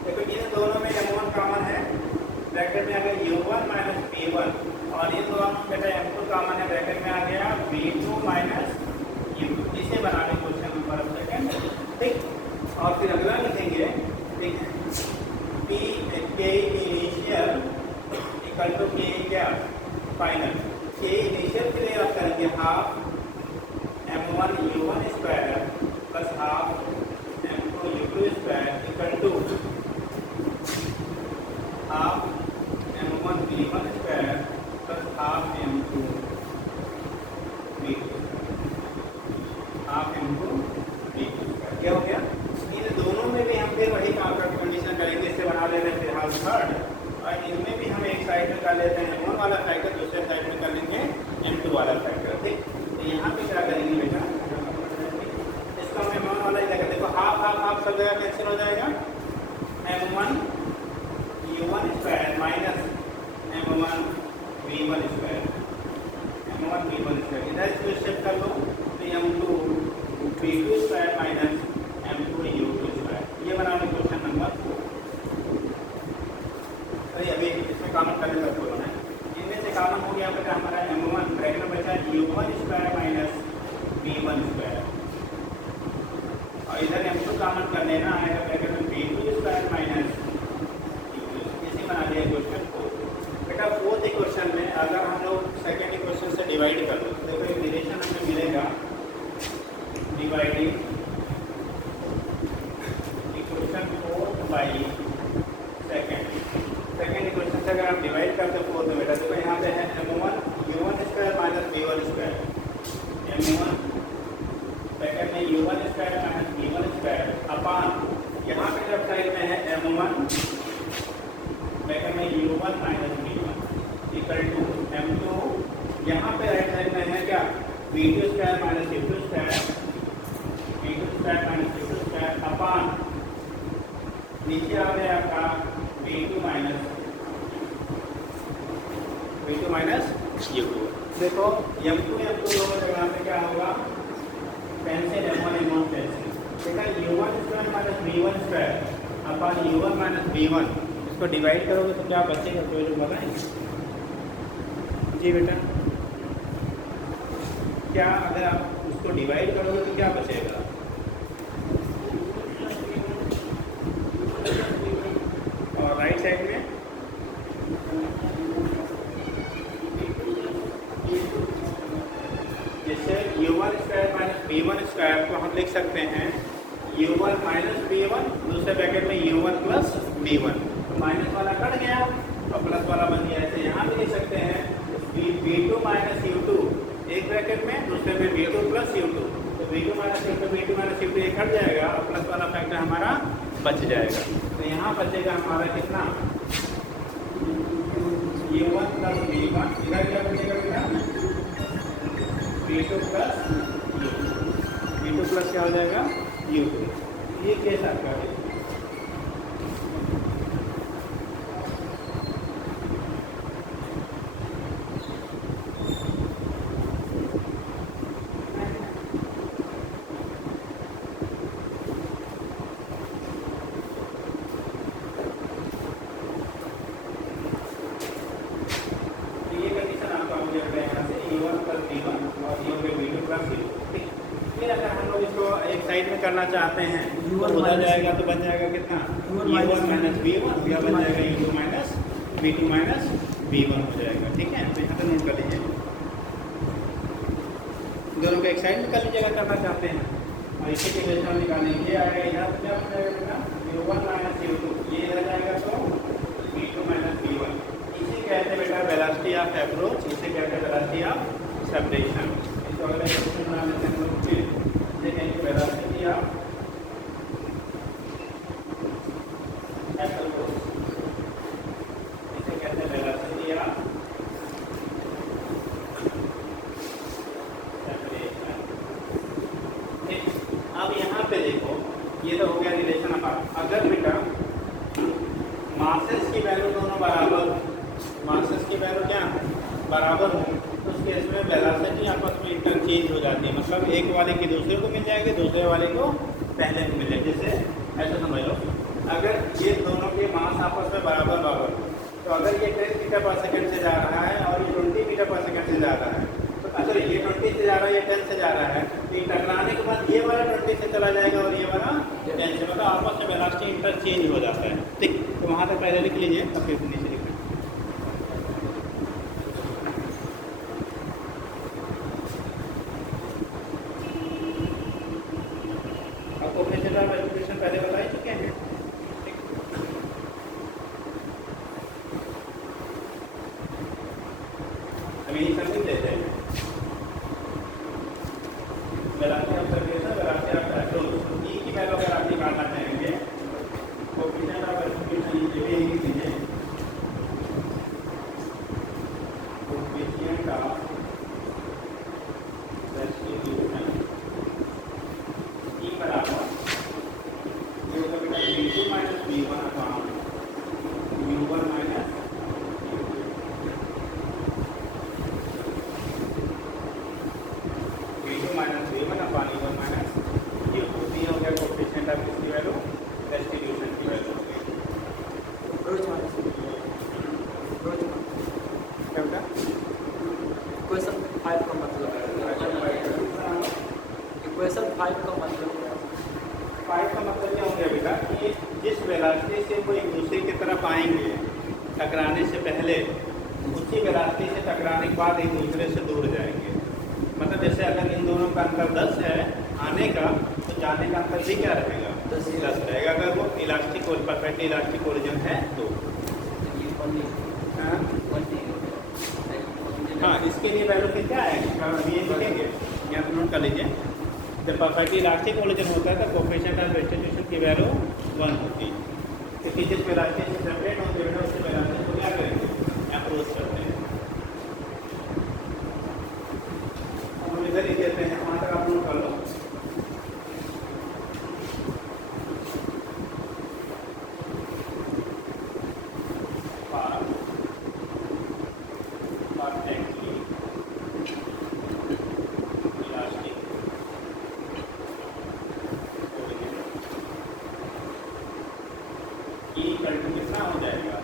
देखो इन दोनों में M1 कॉमन है, ब्रैकेट में आ गया U1 माइनस V1 और ये दोनों में बेटा M2 कॉमन है, ब्रैकेट में आ गया V2 माइनस U2। इसे बनाने क्वेश्चन नंबर सेकंड, ठीक। और फिर अगला लिखेंगे, ठीक है, P K initial equal to K क्या फाइनल। K इनिशियल के लिए आप करेंगे half M1 U1 square plus half M2 U2 square equal to half M1 V1 square plus half M2 V2, half M2 V2 square. क्या हो गया? इन दोनों में भी हम फिर वही काम का कंडीशन करेंगे, इससे बना लेते हैं फिलहाल थर्ड, और इनमें भी हम एक साइड में कर लेते हैं M1 वाला फैक्टर, दूसरे साइड में कर लेंगे M2 वाला फैक्टर, ठीक। तो यहाँ पे क्या करेंगे बेटा, इसका हम M1 वाला ही लगा, देखो हाफ हाफ हाफ सब जगह कैंसिल हो जाएगा, M1 U1 square minus M1 V1 square, M1 V1 square इधर इसको शिफ्ट कर लो तो M2 V2 square minus M2 U2 square. ये बना लो क्वेश्चन नंबर 4। अरे अभी इसमें कॉमन करने का बोलो है, इनमें से कॉमन हो गया बेटा हमारा M1, ब्रैकेट में बचा U1 square minus V1 square और इधर M2 कॉमन कर लेना आएगा, ब्रैकेट में V2 स्क्वायर माइनस U2। इसी बना लिया क्वेश्चन 4। बेटा फोर्थ इक्वेशन में अगर हम लोग सेकेंड इक्वेशन से डिवाइड कर दो, देखो एक रिलेशन हमें मिलेगा dividing equation 4 by second equation से अगर आप डिवाइड करते हो फोर्थ में बेटा, देखो यहाँ पे है M1 U1 square minus V1 square, M1 second में U1 square minus V1 square upon यहाँ पे जब साइड में है M1 सेकेंड में U1 minus V1 equal to M2, यहाँ पे राइट साइड में है क्या V2 square minus U2 square, V2 square minus U2 square upon नीचे आ गया आपका V2 माइनस U2। देखो M2 दोनों जगह पे क्या होगा, कैंसिल M1 M1 कैंसिल, बेटा U1 square minus V1 square upon U1 minus V1, इसको डिवाइड करोगे तो क्या बचेगा, कोई लोग बताएं जी बेटा, क्या अगर आप उसको डिवाइड करोगे तो क्या बचेगा, और राइट साइड में जैसे U1 square minus V1 square को हम लिख सकते हैं U1 माइनस V1, दूसरे ब्रैकेट में U1 प्लस V1, तो माइनस वाला कट गया और प्लस वाला बन गया। ऐसे यहाँ भी लिख सकते हैं V2 माइनस U2, एक ब्रैकेट में दूसरे में V2 प्लस U2, तो V2 माइनस U2 ये कट जाएगा और प्लस वाला फैक्टर हमारा बच जाएगा। तो यहाँ बचेगा हमारा कितना U1 प्लस V1, इधर क्या बचेगा बेटा V2 प्लस V2 प्लस क्या हो जाएगा U2। ये केस आपका है। करना चाहते हैं तो उधर जाएगा तो बन जाएगा कितना U1 माइनस V1 या बन जाएगा U2 minus V2 minus V1 हो जाएगा। ठीक है, तो यहाँ पे नोट कर लीजिए, दोनों को एक साइड में कर लीजिएगा करना चाहते हैं और इसी के वजह से हम निकालेंगे। ये आएगा यहाँ पे क्या बन जाएगा बेटा U1 माइनस U2, ये इधर जाएगा तो V2 माइनस V1। इसे कहते हैं बेटा वेलोसिटी ऑफ अप्रोच, इसे कहते हैं वेलोसिटी ऑफ सेपरेशन। इसको अगले क्वेश्चन बना लेते हैं हम लोग फिर, इसे कहेंगे वेलोसिटी ऑफ अप्रोच, इसे कहते हैं वेलोसिटी ऑफ सेपरेशन। अब यहाँ पे देखो, ये तो हो बराबर हो तो उस केस में वेलोसिटी आपस में इंटरचेंज हो जाती है, मतलब एक वाले की दूसरे को मिल जाएगी, दूसरे वाले को पहले को मिल जाएगी। जैसे ऐसा समझ लो, अगर ये दोनों के मास आपस में बराबर बराबर हो तो अगर ये 10 मीटर पर सेकंड से जा रहा है और ये 20 मीटर पर सेकंड से जा रहा है, तो अगर ये 20 से जा रहा है, ये 10 से जा रहा है, तो ये टकराने के बाद ये वाला 20 से चला जाएगा और ये वाला 10 से, मतलब आपस में वेलोसिटी इंटरचेंज हो जाता है। ठीक, तो वहाँ तक पहले लिख लीजिए, अब फिर नीचे लिखना। आपको एजुकेशन पहले बताई चुके हैं। अब यही सब लिख देते हैं। Velocity of surface, velocity of approach, E की वैल्यू अगर आप निकालना चाहेंगे कोएफिशिएंट ऑफ एजुकेशन ये भी कीजिए, कोएफिशिएंट ऑफ डिस्ट्रीब्यूशन ई बराबर ये होगा बेटा v2 minus v1 upon u1 minus v2 minus v1 upon u1 minus u2। ये हो गया कोएफिशिएंट ऑफ किसकी वैल्यू, डिस्ट्रीब्यूशन की वैल्यू हो गई। अप्रोच माइनस अप्रोच क्या बेटा, इक्वेशन 5 का मतलब इक्वेशन 5 का मतलब फाइव का मतलब क्या हो गया बेटा कि जिस वेलोसिटी से वो एक दूसरे की तरफ आएंगे टकराने से पहले, उसी वेलोसिटी से टकराने के बाद एक दूसरे से दूर जाएंगे। मतलब जैसे अगर इन दोनों का अंतर 10 है आने का, तो जाने का अंतर भी क्या रहेगा, 10 रहेगा। अगर वो इलास्टिक और परफेक्ट इलास्टिक ओरिजिन है तो हाँ, इसके लिए वैल्यू फिर क्या आएगी, हम ये लिखेंगे, यहाँ नोट कर लीजिए। जब परफेक्टली इलास्टिक ओरिजिन होता है तो कोएफिशिएंट ऑफ डिस्ट्रीब्यूशन की वैल्यू 1 होती है, क्योंकि जिस वेलोसिटी से सेपरेट होते हैं उससे वेलोसिटी को क्या करेंगे, अप्रोच करते हैं। अब हम इधर ही कहते हैं, वहाँ तक आप नोट कर लो। कितना हो जाएगा,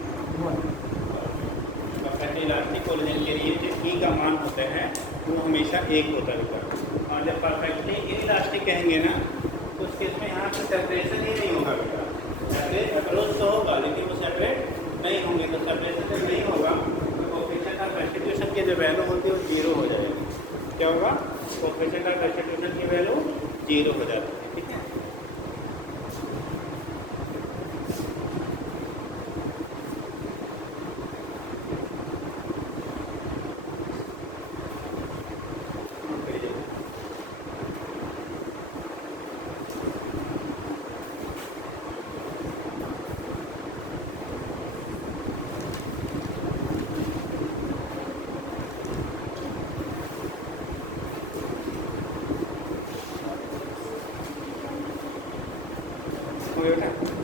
इलास्टिक ओरिजिन के लिए जो ई का मान होते हैं वो हमेशा 1 होता है। और जब परफेक्टली इनइलास्टिक कहेंगे ना तो उस केस में यहाँ से सेपरेशन ही नहीं होगा बेटा, सेपरेट अप्रोच तो होगा लेकिन वो सेपरेट नहीं होंगे। तो सेपरेशन जब नहीं होगा तो कोएफिशिएंट ऑफ डिस्ट्रीब्यूशन की जो वैल्यू होती है वो 0 हो जाएगी। क्या होगा, कोएफिशिएंट ऑफ डिस्ट्रीब्यूशन की वैल्यू 0 हो जाती है। ठीक है,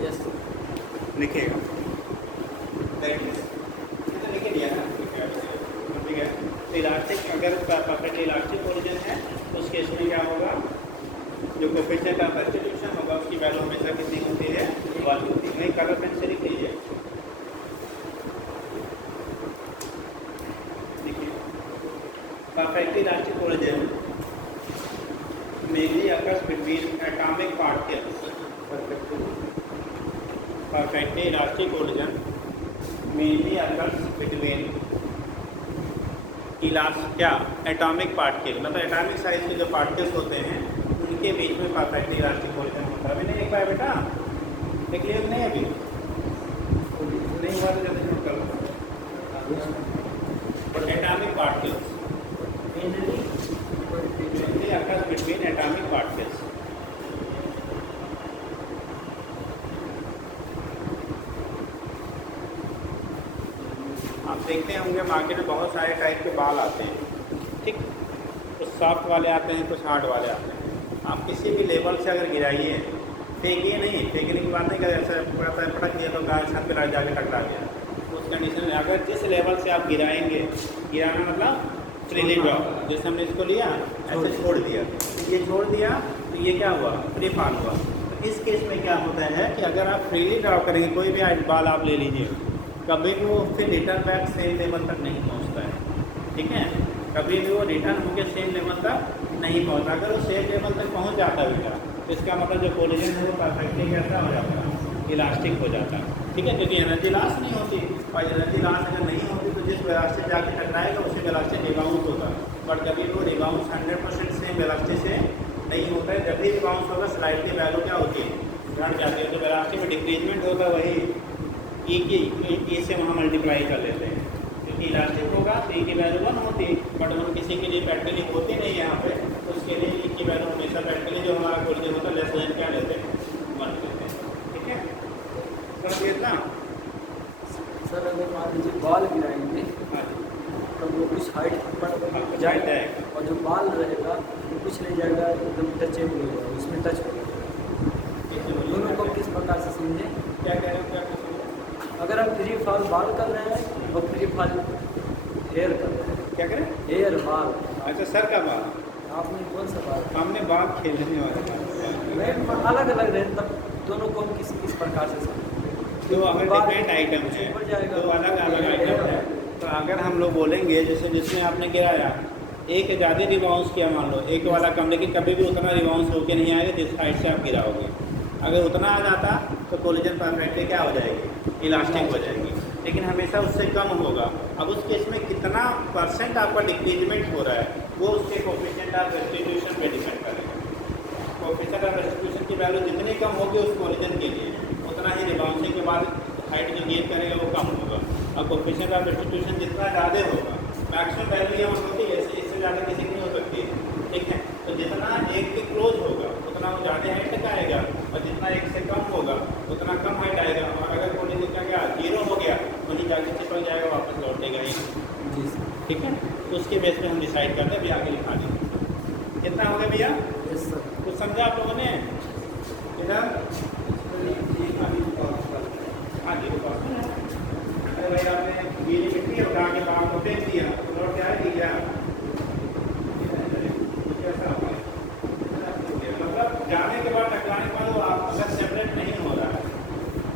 यस लिखेगा तो लिखे दिया ना, ठीक है। तो इलास्टिक अगर परफेक्ट इलास्टिक ओरिजिन है तो उस केस में क्या होगा, जो कोएफिशिएंट ऑफ डिस्ट्रीब्यूशन होगा उसकी वैल्यू हमेशा कितनी होती है, 1 होती है। नहीं, कलर पेन से लिख लीजिए। देखिए, perfect elastic origin mainly occurs between atomic particles. Perfectly elastic origin mainly occurs between क्या एटॉमिक पार्टिकल, मतलब एटॉमिक साइज के जो पार्टिकल्स होते हैं उनके बीच में परफेक्टली इलास्टिक ओरिजिन होता है। अभी नहीं लिख पाया बेटा, लिख लिया नहीं, अभी नहीं हुआ तो जल्दी नोट कर लो। Atomic particles mainly occurs between atomic particles. आप देखते होंगे मार्केट में बहुत सारे टाइप के बाल आते हैं, ठीक, कुछ सॉफ्ट वाले आते हैं, कुछ हार्ड वाले आते हैं। आप किसी भी लेवल से अगर गिराइए, फेंकिए नहीं, फेंकने की बात नहीं करें, ऐसा पड़ता है पटक दिया तो गाय छत पर जाके टकरा गया, उस कंडीशन में अगर जिस लेवल से आप गिराएंगे, गिराना मतलब फ्रीली ड्रॉप, जैसे हमने इसको लिया ऐसे छोड़ दिया, ये छोड़ दिया तो ये क्या हुआ, फ्री फॉल हुआ। तो इस केस में क्या होता है कि अगर आप फ्रीली ड्रॉप करेंगे, कोई भी बॉल आप ले लीजिए, कभी भी वो फिर रिटर्न बैक सेम लेवल तक नहीं पहुंचता है, ठीक है, कभी भी वो रिटर्न होकर सेम लेवल तक नहीं पहुंचता। अगर वो सेम लेवल तक पहुंच जाता है बेटा, तो इसका मतलब जो कोलिजन है वो परफेक्टली कैसा हो जाता है, इलास्टिक हो जाता है, ठीक है, क्योंकि एनर्जी लॉस नहीं होती, और एनर्जी लॉस अगर नहीं होती तो जिस वेलोसिटी से जाके टकराएगा उसी वेलोसिटी रिबाउंस होता है, बट कभी वो रिबाउंस 100% सेम वेलोसिटी से नहीं होता है। जब भी रिबाउंस होगा स्लाइडली वैल्यू क्या होती है, घट जाती है, तो वेलोसिटी में डिक्रीजमेंट होता है, वही ई से वहाँ मल्टीप्लाई कर लेते हैं, क्योंकि इलास्टिक होगा तो ई की वैल्यू 1 होती है, बट 1 किसी के लिए प्रैक्टिकली होती नहीं है यहाँ पे, तो उसके लिए ई की वैल्यू हमेशा प्रैक्टिकली जो हमारा कोलिजन होता है लेस देन क्या लेते हैं, 1 लेते हैं, ठीक है। सर ये था सर अगर मान लीजिए बॉल गिराएंगे तो वो कुछ हाइट पर जाएगा और जो बॉल रहेगा वो कुछ नहीं जाएगा, एकदम टचेबल हो जाएगा, उसमें टच हो जाएगा। दोनों को किस प्रकार से समझें, क्या कह रहे हो, क्या कह रहे हो? अगर हम फ्री फॉल बॉल कर रहे हैं और फ्री फॉल एयर कर रहे हैं, क्या करें, एयर बॉल, अच्छा सर का बाल, आपने कौन सा बॉल, हमने बाल खेलने वाले नहीं अलग अलग रहे, तब दोनों को हम किस प्रकार से समझें। तो अगर डिफरेंट आइटम है तो अलग अलग आइटम है, तो अगर हम लोग बोलेंगे जैसे जिसमें आपने गिराया एक ज़्यादा रिबाउंस किया, मान लो एक वाला कम, लेकिन कभी भी उतना रिबाउंस होके नहीं आएगा जिस हाइट से आप गिराओगे, अगर उतना आ जाता तो कोलिजन परफेक्टली क्या हो जाएगी, इलास्टिक हो जाएगी, लेकिन हमेशा उससे कम होगा। अब उस केस में कितना परसेंट आपका डिक्रीजमेंट हो रहा है वो उसके कोफिशिएंट ऑफ रेस्टिट्यूशन पे डिपेंड करेगा। कोफिशिएंट ऑफ रेस्टिट्यूशन की वैल्यू जितनी कम होगी उस कोलिजन के लिए, उतना ही रिबाउंसिंग के बाद हाइट जो गेन करेगा वो कम होगा, और कोफिशिएंट ऑफ रेस्टिट्यूशन जितना ज़्यादा होगा, मैक्सिमम वैल्यू यहाँ होती है, इससे ज़्यादा किसी की नहीं हो सकती है, ठीक है, तो जितना एक के क्लोज होगा उतना वो ज़्यादा हाइट तक आएगा, और जितना एक से कम होगा उतना कम हाइट आएगा, और अगर कोलिजन का क्या 0 हो गया वहीं जाके चिपक जाएगा, वापस लौटेगा ही, जी ठीक है। तो उसके बेस पे हम डिसाइड करते हैं भैया आगे लिखा दी कितना हो गया भैया, यस सर। कुछ समझा आप लोगों ने इधर, हाँ जी अरे भाई आपने गीली मिट्टी उठा के बाहर को फेंक दिया तो लौट के आएगी क्या, कैसा होगा, मतलब जाने के बाद टकराने के बाद वो आप अगर सेपरेट नहीं हो रहा है,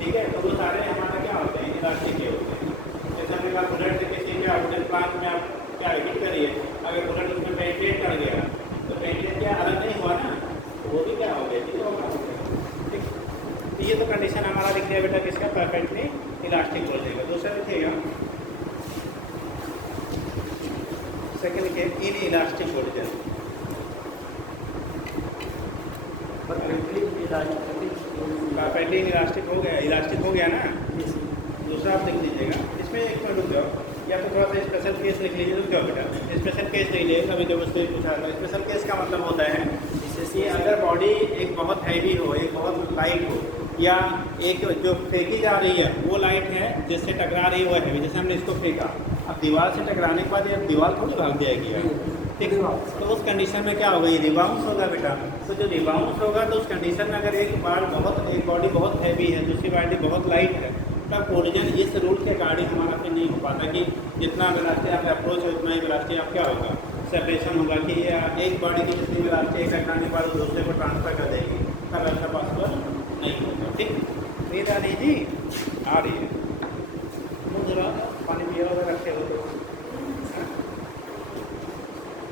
ठीक है, तो वो सारे हमारे क्या होते हैं, इलास्टिक के होते हैं। जैसे हमने कहा बुलेट से किसी के आउटलेट प्लांट में आप क्या हिट करिए, अगर बुलेट उसमें पेंटेड कर गया तो पेंटेड क्या अलग नहीं हुआ ना, तो वो भी क्या हो गया, ठीक होगा, ठीक। तो ये तो कंडीशन हमारा लिख दिया बेटा किसका, परफेक्टली इलास्टिक हो जाएगा। दूसरा लिखिएगा, सेकंड लिखिए in elastic collision, perfectly elastic हो गया, इलास्टिक हो गया ना। दूसरा आप लिख लीजिएगा, इसमें एक मिनट रुक जाओ, या तो थोड़ा सा स्पेशल केस लिख लीजिए, रुक जाओ बेटा, स्पेशल केस लिख लीजिए, अभी जब उससे पूछा था। स्पेशल केस का मतलब होता है कि अगर बॉडी एक बहुत हैवी हो, एक बहुत लाइट हो, या एक जो फेंकी जा रही है वो लाइट है, जिससे टकरा रही है वो हैवी, जैसे हमने इसको फेंका, अब दीवार से टकराने के बाद ये दीवार थोड़ी भाग जाएगी, ठीक है, तो उस कंडीशन में क्या होगा, ये रिबाउंस होगा बेटा। तो जो रिबाउंस होगा तो उस कंडीशन में अगर एक बॉडी बहुत हैवी है, दूसरी बॉडी बहुत लाइट है, तब कोलिजन इस रूल के अकॉर्डिंग हमारा फिर नहीं हो पाता कि जितना वेलोसिटी आप अप्रोच है उतना ही वेलोसिटी आप क्या होगा, सेपरेशन होगा कि एक बॉडी की जितनी वेलोसिटी एक टकराने के बाद दूसरे को ट्रांसफर कर देगी, तब ऐसा पॉसिबल नहीं होगा, ठीक। नींद आ रही जी, आ रही है, जरा पानी पिया हुआ रखे हो तो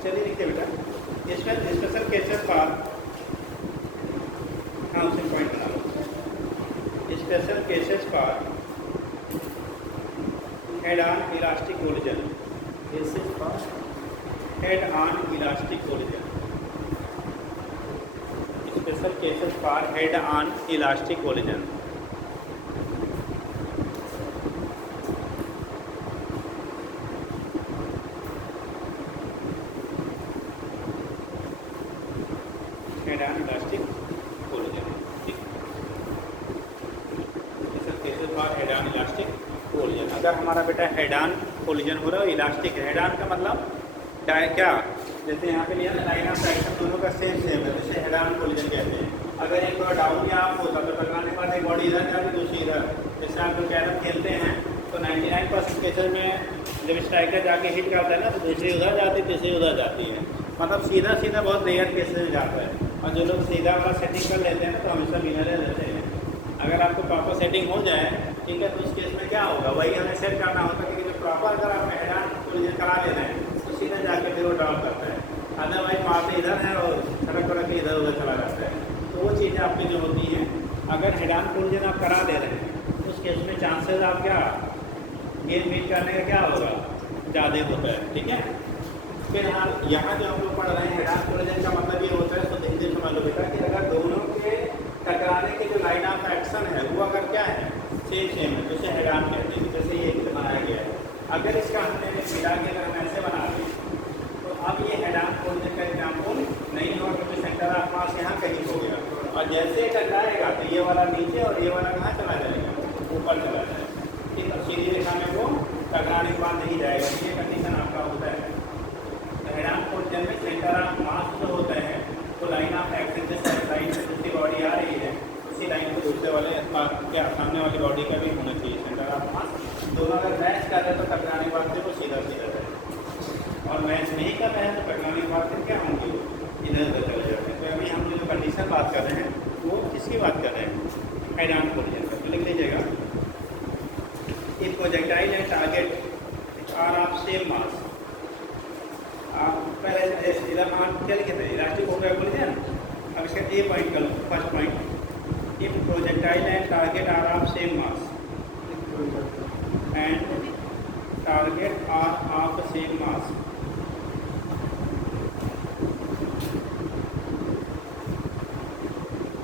चलिए लिखिए बेटा, इसमें स्पेशल केसेस फॉर, हाँ उसे पॉइंट बना लो, special cases for head on elastic collision, cases for head on elastic collision, special cases for head on elastic collision. Head on elastic collision, ठीक। Special cases for head on elastic collision, अगर हमारा बेटा head on collision हो रहा है, elastic head on का मतलब क्या, जैसे यहाँ पे लिया ना लाइन ऑफ एक्शन दोनों का सेम है, जैसे हेड ऑन कोलिजन कहते हैं। अगर एक थोड़ा डाउन या अप होता तो टकराने के बाद एक बॉडी इधर जाती दूसरी इधर, जैसे आप लोग कैरम खेलते हैं तो 99% केसेस में जब स्ट्राइकर जाके हिट करता है ना तो दूसरी उधर जाती है, तीसरी उधर जाती है। मतलब सीधा सीधा बहुत रेयर केसेस में जाता है। और जो लोग सीधा वाला सेटिंग कर लेते हैं ना तो हमेशा विनर रहते हैं। अगर आपको प्रॉपर सेटिंग हो जाए, ठीक है, तो उस केस में क्या होगा, वही हमें सेट करना होता है कि जो प्रॉपर अगर आप हेड ऑन कोलिजन करा ले रहे हैं तो सीधा जाके फिर वो ड्रॉप करता है। अदरवाइज मारते इधर है और सड़क पड़क के इधर उधर चला जाता है। तो वो चीज़ें आपकी जो होती हैं, अगर हेड ऑन कोलिजन आप करा दे रहे हैं तो उस केस में चांसेस आप क्या गेम मीट करने का क्या होगा, ज़्यादा होता है। ठीक है, फिलहाल यहाँ जो हम लोग पढ़ रहे हैं हेड ऑन कोलिजन का मतलब ये होता है, तो हिंदी समझ लो बेटा, कि अगर दोनों के टकराने की जो लाइन ऑफ एक्शन है वो अगर क्या है, सेम है, जैसे हेड ऑन कहते हैं, जैसे ये बनाया गया है। अगर इसका हमने मिला के अगर हम ऐसे बना दें तो अब ये हेड ऑन कोलिजन का एग्जाम्पल नहीं होगा, क्योंकि सेंटर ऑफ मास यहाँ कहीं हो गया। और जैसे ये टकराएगा तो ये वाला नीचे और ये वाला कहाँ चला जाएगा, ऊपर चला जाएगा। ठीक है, सीधी रेखा में वो टकराने के बाद नहीं जाएगा। ये कंडीशन आपका होता है। हेड ऑन कोलिजन में सेंटर ऑफ मास जो होता है तो लाइन ऑफ एक्शन से लाइन से दूसरी बॉडी आ रही है, उसी लाइन को दूसरे वाले क्या सामने वाली बॉडी का भी होना चाहिए सेंटर ऑफ मास। दोनों अगर मैच कर रहे हैं तो टकराने के बाद से वो सीधा सीधा जाए, और मैच नहीं कर रहे हैं तो टकराने के बाद से क्या होंगे, इधर उधर चले जाते हैं। तो अभी हम जो कंडीशन बात कर रहे हैं वो किसकी बात कर रहे हैं, हेड ऑन कोलिजन का। तो लिख लीजिएगा, if projectile and target are of same mass. आप पहले इधर आप क्या लिखे थे, इलास्टिक हो गया कोलिजन। अब इसका ए पॉइंट कर लो, first point, if projectile and target are of same mass and target are of the same mass,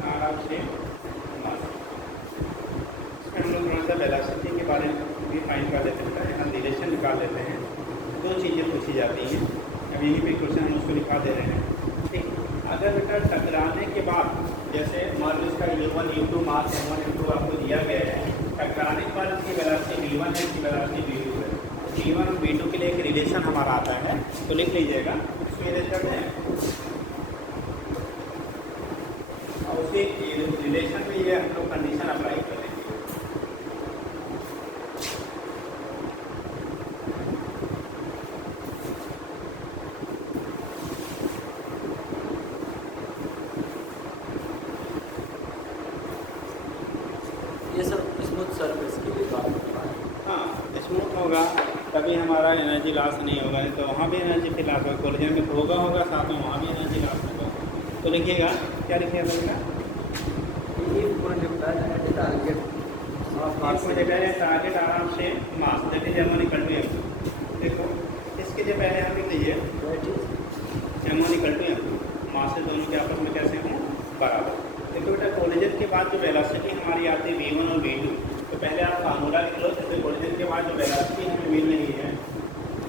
are of same mass। इसमें हम लोग थोड़ा सा वेलोसिटी के बारे में भी फाइंड कर लेते हैं, यहाँ रिलेशन निकाल लेते हैं। दो चीज़ें पूछी जाती हैं, अब यहीं पे क्वेश्चन हम उसको लिखा दे रहे हैं। ठीक, अगर बेटा टकराने के बाद जैसे मान लो इसका U1 U2 मास M1 M2 आपको दिया गया है, टकराने के बाद इसकी वेलोसिटी V1 है, इसकी वेलोसिटी V2 है। V1 और V2 के लिए एक रिलेशन हमारा आता है, तो लिख लीजिएगा, उसको इरेज कर दें और उसी रिलेशन में ये हम लोग कंडीशन अप्लाई कर लेंगे। ये सब स्मूथ सरफेस के लिए बात होता है। हाँ, स्मूथ होगा तभी हमारा एनर्जी लॉस नहीं होगा, नहीं तो वहाँ भी एनर्जी फिर लॉस होगा। कोलिजन में होगा साथ में वहाँ भी एनर्जी लॉस होगा। तो लिखिएगा, क्या लिखिएगा बेटा, टारगेट आराम से mass that is M1 equal to M2। देखो इसके लिए पहले हम लिख लीजिए M1 इक्वल टू M2, मास से दोनों के आपस में कैसे हों, बराबर। देखो बेटा, कोलिजन के बाद जो वेलोसिटी हमारी आती है V1 और V2, तो पहले आप फार्मूला लिख लो। जैसे कोलिजन के बाद जो वेलोसिटी हमें मिल रही है,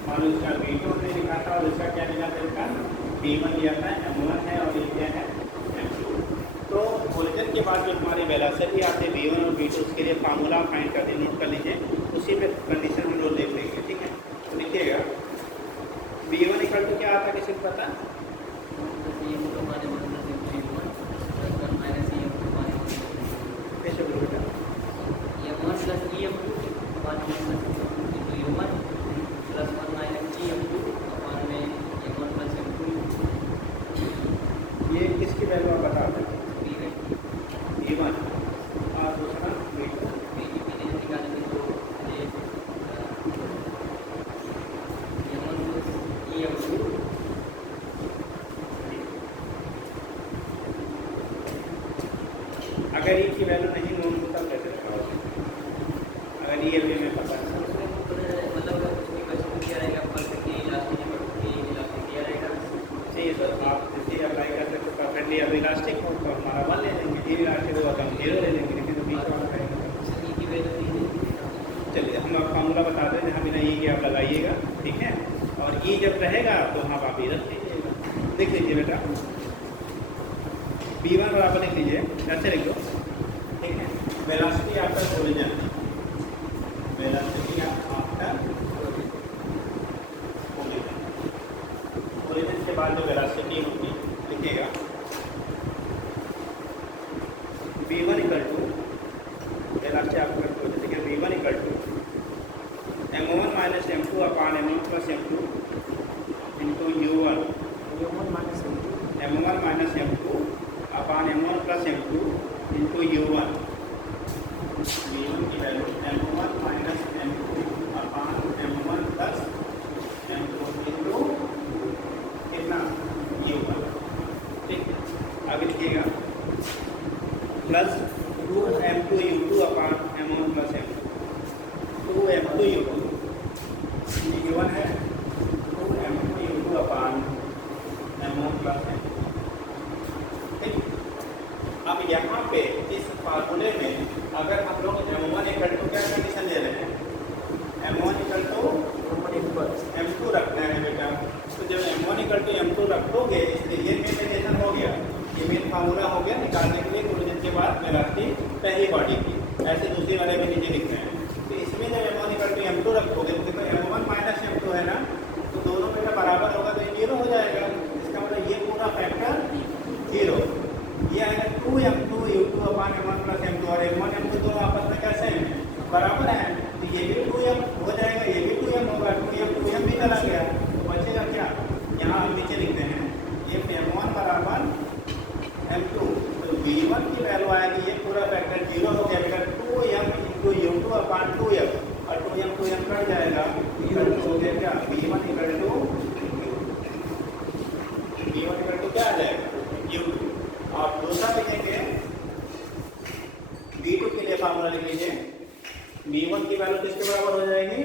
मान लो इसका V2 हमने लिखा था और इसका क्या लिखा था, इसका V1 लिया था, M1 है और ये क्या है, M2। तो कोलिजन के बाद जो हमारी वेलोसिटी आती है V1 और V2, उसके लिए फार्मूला फाइंड कर लीजिए, नोट कर लीजिए, उसी पे कंडीशन हम लोग देख लेंगे। ठीक है, तो लिखिएगा V1 इक्वल टू क्या आता है, किसी को पता, कैसे बोलो बेटा, ये किसकी वैल्यू आप बता दें, V1 और दूसरा V2। अगर ये की वैल्यू नहीं नोन होता कैसे लगाओगे, अगर ये भी हमें पता है, सही है सर, आप जैसे अप्लाई करते तो परफेक्टली अब इलास्टिक हो तो हमारा 1 ले लेंगे, ये इलास्टिक होगा तो हम 0 ले लेंगे, लेकिन तो बीच वाला करेंगे। चलिए हम आप फार्मूला बता दें, जहाँ बिना ये कि आप लगाइएगा, ठीक है, और ये जब रहेगा तो वहाँ आप ये रख लीजिएगा। देख लीजिए बेटा, V1 बराबर लिख लीजिए, ऐसे लिख लो, ठीक है, velocity after collision, velocity after collision के बाद जो वेलोसिटी होगी, लिखिएगा V1 equal to velocity after collision, ठीक है, V1 equal to plus m2 into u1 m1 minus m1 minus m2 upon m1 plus m2 into u1 v1 की value m1 minus m2 upon m1 plus m2 into कितना u1। ठीक, आगे लिखिएगा plus 2m2 u2 अपान m1 plus m2 2m2 u2 u1 है 2m2 u2 अपान m1 plus m2। ठीक, अब यहाँ पे इस फार्मूले में अगर हम लोग m1 इक्वल टू क्या कंडीशन ले रहे हैं, m1 इक्वल टू m2 रखना है बेटा। तो जब m1 इक्वल टू m2 रखोगे इसलिए ये मेन हो गया, ये मेन फार्मूला हो गया निकालने के लिए कोलिजन के बाद वेलोसिटी पहली बॉडी की। ऐसे दूसरे वाले में नीचे लिख रहे हैं। तो इसमें जब m1 इक्वल टू m2 रखोगे तो देखो m1 माइनस m2 है ना, तो दोनों बेटा बराबर होगा तो ये 0 हो जाएगा। इसका मतलब ये पूरा फैक्टर 0। ये आएगा 2m2 u2 अपान m1 प्लस m2 और m1 m2 दोनों आपस में कैसे हैं, बराबर हैं। तो ये भी 2m हो जाएगा, ये भी 2m होगा, 2m भी चला गया तो बचेगा क्या, यहाँ हम नीचे लिखते हैं ये m1 बराबर m2। तो v1 की वैल्यू आएगी, ये पूरा फैक्टर 0 हो गया बेटा, 2m इंटू u2 अपान 2m और 2m कट जाएगा, इक्वल टू हो गया क्या v1 इक्वल टू क्या आ जाएगा u2। आप दूसरा लिखेंगे v2 के लिए फार्मूला लिख लीजिए, v1 की वैल्यू किसके बराबर हो जाएगी,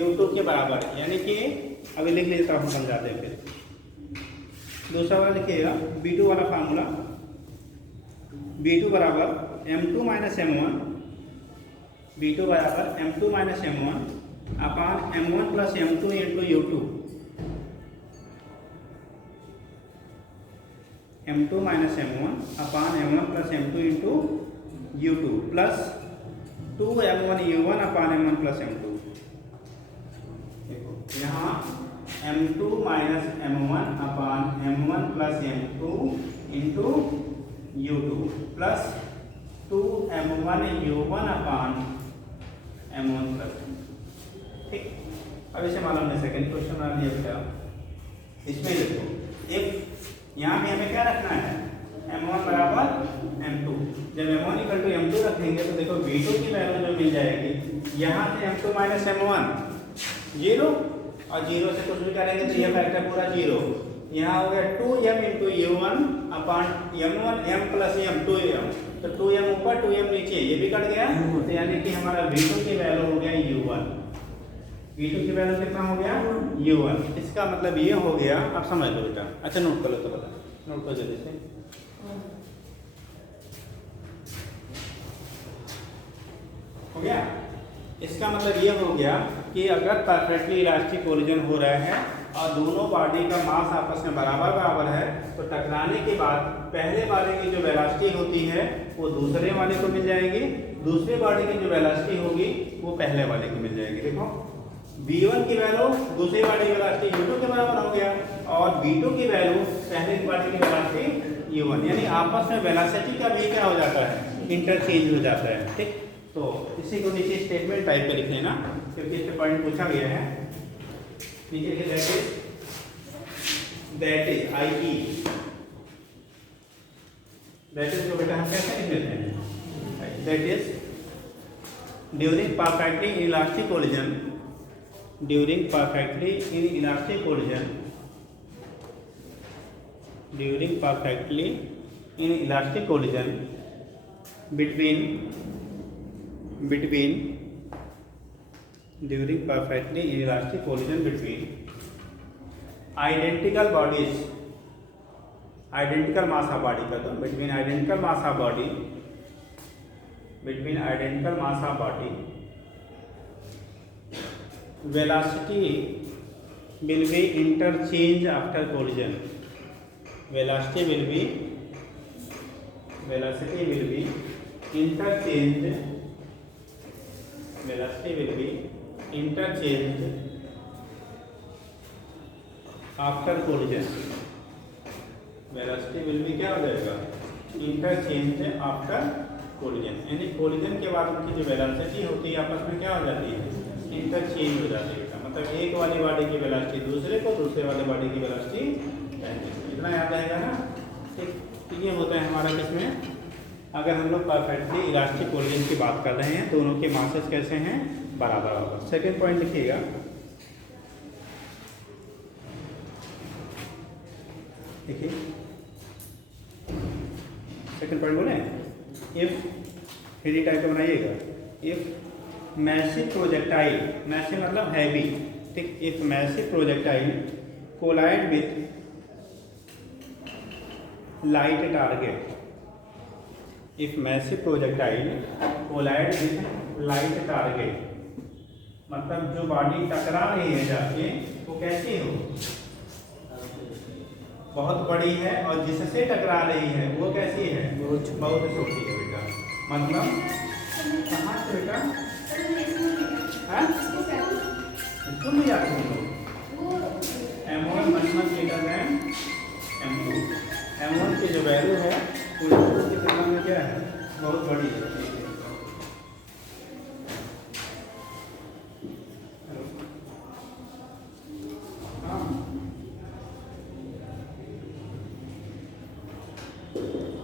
u2 के बराबर। यानी कि अभी लिख लीजिए तो हम समझाते हैं। फिर दूसरा वाला लिखिएगा v2 वाला फार्मूला, v2 बराबर m2 माइनस m1, v2 बराबर m2 माइनस m1 अपान m1 plus m2 into u2, m2 minus m1 अपान m1 plus m2 into u2 plus 2m1 u1 अपान m1 प्लस m2। यहाँ m2 माइनस m1 अपान m1 plus m2 into u2 plus 2m1 u1 अपान m1 plus m2। ठीक, अब इसे मालूम नहीं second question बना लिया बेटा। इसमें देखो एक यहाँ पे हमें क्या रखना है, m1 बराबर m2। जब m1 इक्वल टू m2 रखेंगे तो देखो v2 की वैल्यू जो मिल जाएगी, यहाँ से m2 माइनस m1 0 और 0 से कुछ भी करेंगे तो यह फैक्टर पूरा 0। यहाँ हो गया 2m इंटू u1 अपान m1 m plus m 2m, तो 2m ऊपर 2m नीचे, ये भी कट गया। तो यानी कि हमारा v2 की वैल्यू हो गया u1। v2 की वैल्यू कितना हो गया u1। इसका मतलब ये हो गया, आप समझ लो बेटा। अच्छा नोट कर लो, तो बता नोट कर जल्दी से। हो गया, इसका मतलब ये हो गया कि अगर परफेक्टली इलास्टिक कोलिजन हो रहा है और दोनों बॉडी का मास आपस में बराबर है तो टकराने के बाद पहले वाले की जो वेलोसिटी होती है वो दूसरे वाले को मिल जाएगी, दूसरे बॉडी की जो वेलोसिटी होगी वो पहले वाले को मिल जाएगी। देखो v1 की वैल्यू दूसरी बॉडी की वेलोसिटी u2 के बराबर हो गया और v2 की वैल्यू पहले बॉडी की वेलोसिटी u1, यानी आपस में वेलोसिटी का भी क्या हो जाता है, इंटरचेंज हो जाता है। ठीक, तो इसी को नीचे स्टेटमेंट टाइप पे लिख लेना क्योंकि इससे पॉइंट पूछा गया है। नीचे लिखे that is I that is को बेटा हम कैसे लिख लेते हैं, that is during perfectly elastic collision, during perfectly in elastic collision, during perfectly in elastic collision between during perfectly inelastic collision between identical bodies, identical mass of body का तो between identical mass of body, between identical mass of body velocity will be interchange after collision, velocity will be interchanged, velocity will be interchanged after collision, velocity will be क्या हो जाएगा, interchanged after collision, यानी collision के बाद उनकी जो velocity होती है आपस में क्या हो जाती है, इंटरचेंज हो जाती है। मतलब एक वाली बॉडी की वेलोसिटी दूसरे को, दूसरे वाले बॉडी की वेलोसिटी पहले को। इतना याद रहेगा ना। ठीक, तो ये होता है हमारा किसमें, अगर हम लोग परफेक्टली इलास्टिक कोलिजन की बात कर रहे हैं, दोनों के मासेस कैसे हैं, बराबर होगा। सेकेंड पॉइंट लिखिएगा, देखिए सेकेंड पॉइंट बोले, इफ 3D टाइप का बनाइएगा, इफ मैसिव प्रोजेक्टाइल, मैसिव मतलब हैवी, ठीक, if massive projectile collide with light target, if massive projectile collide with light target, मतलब जो बॉडी टकरा रही है जाके वो कैसी हो, बहुत बड़ी है, और जिससे टकरा रही है वो कैसी है, बहुत छोटी है बेटा। मतलब कहाँ से बेटा, इसको नहीं आते हम लोग, M1 much greater than M2, M1 की जो वैल्यू है वो M2 की तुलना में क्या है, बहुत बड़ी है।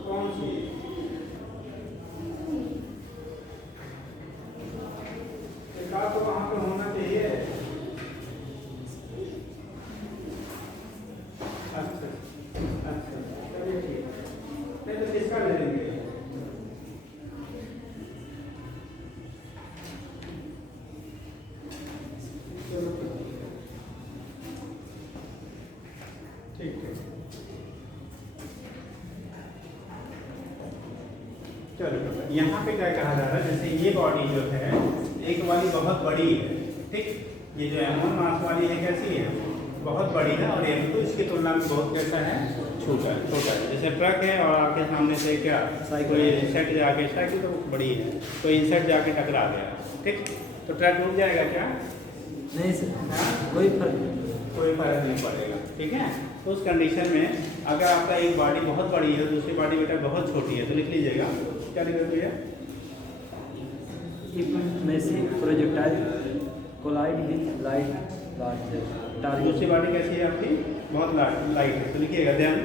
कौन सी, तो वहाँ पे होना चाहिए। अच्छा अच्छा, चलिए ठीक है, नहीं तो किसका ले लेंगे, ठीक है चलो। यहाँ पे क्या कहा जा रहा है, जैसे ये बॉडी जो है एक वाली बहुत बड़ी है, ठीक, ये जो M1 मास वाली है कैसी है, बहुत बड़ी है, और M2 इसकी तुलना में बहुत कैसा है, छोटा है। जैसे ट्रक है और आपके सामने से क्या कोई इंसेक्ट जाके, साइकिल तो बड़ी है, कोई इंसेक्ट जाके टकरा गया, ठीक, तो ट्रक रुक जाएगा क्या, नहीं सर, कोई फर्क नहीं पड़ेगा, ठीक है। तो उस कंडीशन में अगर आपका एक बॉडी बहुत बड़ी है, दूसरी बॉडी बेटा बहुत छोटी है, तो लिख लीजिएगा, क्या लिख भैया, massive projectile collide with light target, दूसरी बॉडी कैसी है आपकी, बहुत लाइट है, तो लिखिएगा। देन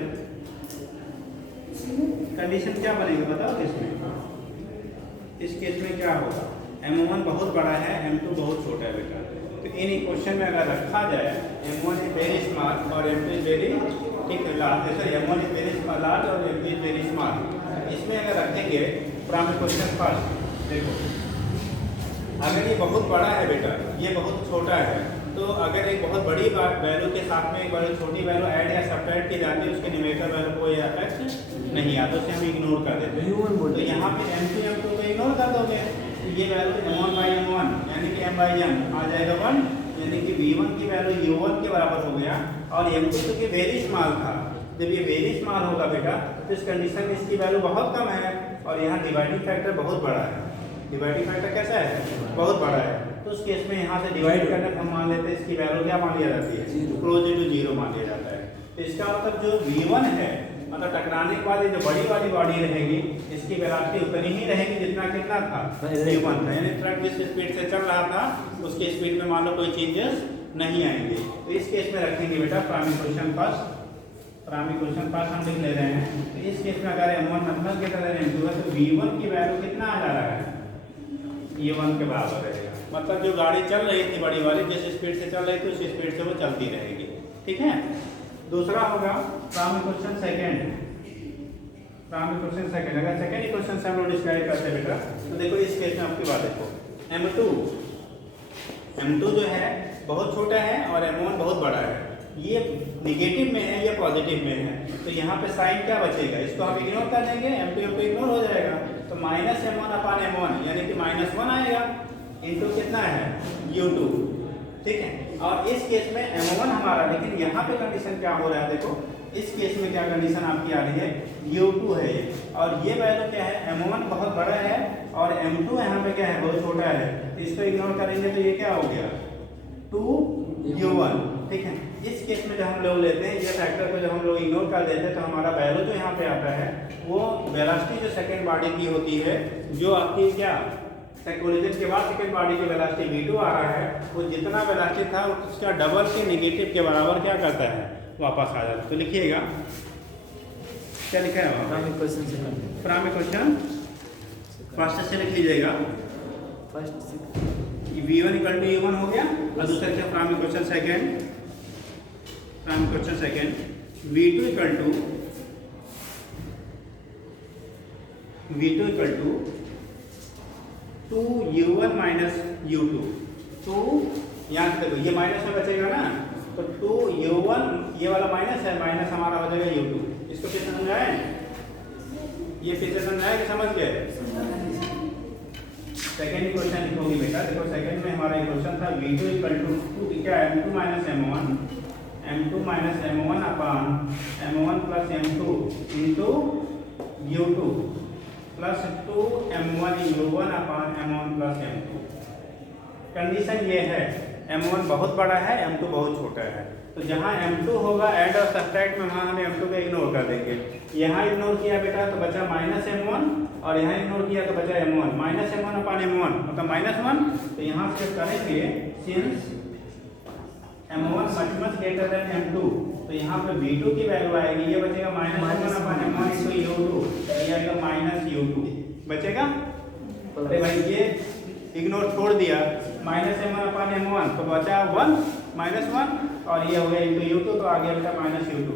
कंडीशन क्या बनेगी बताओ इसमें, इस केस में क्या होगा, M1 बहुत बड़ा है, M2 बहुत छोटा है बेटा, तो इन क्वेश्चन में अगर रखा जाए M1 इज वेरी स्मॉल और M2 इज वेरी, ठीक है, large, sorry M1 is very large और M2 इज वेरी स्मॉल, इसमें अगर रखेंगे फ्रॉम क्वेश्चन फर्स्ट, देखो अगर ये बहुत बड़ा है बेटा, ये बहुत छोटा है, तो अगर एक बहुत बड़ी वैल्यू के साथ में एक बड़ी छोटी वैल्यू ऐड या सब्ट्रैक्ट की जाती है, उसके न्यूमेरिकल वैल्यू को ये इफेक्ट नहीं आता, उसे हम इग्नोर कर देते हैं। तो यहाँ पे M2 M2 को इग्नोर कर दोगे, तो ये वैल्यू M1/M1 यानी कि M/M आ जाएगा 1, यानी कि V1 की वैल्यू U1 के बराबर हो गया, और M2 तो कि वेरी स्मॉल था, जब ये वेरी स्मॉल होगा बेटा तो इस कंडीशन में इसकी वैल्यू बहुत कम है, और यहाँ डिवाइडिंग फैक्टर बहुत बड़ा है, डिवाइडिंग फैक्टर कैसा है, बहुत बड़ा है, तो उस केस में यहाँ से डिवाइड करने पर हम मान लेते हैं इसकी वैल्यू क्या मान लिया जाती है, क्लोजर टू 0 मान लिया जाता है। तो इसका मतलब जो V1 है, मतलब टकराने के बाद जो बड़ी वाली बॉडी रहेगी, इसकी वेलोसिटी उतनी ही रहेगी जितना कितना था, V1 था, यानी ट्रक जिस स्पीड से चल रहा था उसके स्पीड में मान लो कोई चेंजेस नहीं आएंगे। तो इस केस में रखेंगे बेटा primary question first, primary question first हम लिख ले रहे हैं। तो इस केस में अगर M1 मतलब के तरह M2 है, तो V1 की वैल्यू कितना आ जा रहा है, ये 1 के बराबर रहेगा, मतलब जो गाड़ी चल रही थी बड़ी वाली, जिस स्पीड से चल रही थी उस स्पीड से वो चलती रहेगी, ठीक है। दूसरा होगा primary question second, primary question second, अगर सेकंड इक्वेशन से हम लोग डिस्क्राइब करते हैं बेटा, तो देखो इस केस में आपकी बात देखो, M2 जो है बहुत छोटा है और M1 बहुत बड़ा है, ये निगेटिव में है या पॉजिटिव में है, तो यहाँ पे साइन क्या बचेगा, इसको हम इग्नोर कर देंगे, M2 M2 इग्नोर हो जाएगा, तो -M1/M1 यानी कि -1 आएगा, इंटू कितना है U2, ठीक है। और इस केस में M1 हमारा, लेकिन यहाँ पे कंडीशन क्या हो रहा है देखो, इस केस में क्या कंडीशन आपकी आ रही है, U2 है ये, और ये वैल्यू क्या है, M1 बहुत बड़ा है और M2 यहाँ पे क्या है, बहुत छोटा है, तो इसको इग्नोर करेंगे तो ये क्या हो गया 2U1, ठीक है। इस केस में जब हम लोग लेते हैं ये फैक्टर को जब हम लोग इग्नोर कर देते हैं, तो हमारा वैल्यू जो यहाँ पे आता है वो वेलोसिटी जो सेकंड बॉडी की होती है, जो आपकी क्या कोलिजन के बाद सेकंड बॉडी की वेलोसिटी v2 आ रहा है, वो जितना वेलोसिटी था उसका डबल के नेगेटिव के बराबर क्या करता है, वापस आ जाता है। तो लिखिएगा क्या लिखा है वहाँ पे, क्वेश्चन से फ्रॉम इक्वेशन फर्स्ट से लिख लीजिएगा, first v1 equal to u1 हो गया, और दूसरा क्या from equation second, from equation second v2 equal to 2u1 minus u2। तो यहाँ से देखो ये माइनस में बचेगा ना, तो 2u1 ये वाला माइनस है, माइनस हमारा हो जाएगा u2। इसको फिर समझाए, ये फिर से समझाए कि समझ गए। सेकेंड इक्वेशन लिखोगे बेटा, देखो सेकेंड में हमारा इक्वेशन था v2 इक्वल टू क्या m2 minus m1 upon m1 plus m2 into u2 plus 2m1 u1 upon m1 plus m2। Condition ये है m1 बहुत बड़ा है, m2 बहुत छोटा है, तो जहाँ m2 होगा ऐड और सब्ट्रैक्ट में वहाँ हम m2 को इग्नोर कर देंगे। यहाँ इग्नोर किया बेटा तो बचा माइनस m1, और यहाँ इग्नोर किया तो बचा m1, minus m1 upon m1 मतलब -1। तो यहाँ से करेंगे since m1 much greater than m2, तो यहाँ पे v2 की वैल्यू आएगी, ये बचेगा -m1 upon m1 into u2, ये आएगा -u2 बचेगा। अरे भाई ये इग्नोर छोड़ दिया, -m1 अपॉन m1 तो बचा 1 -1, और ये हो गया इंटू u2 तो आ गया बेटा -u2।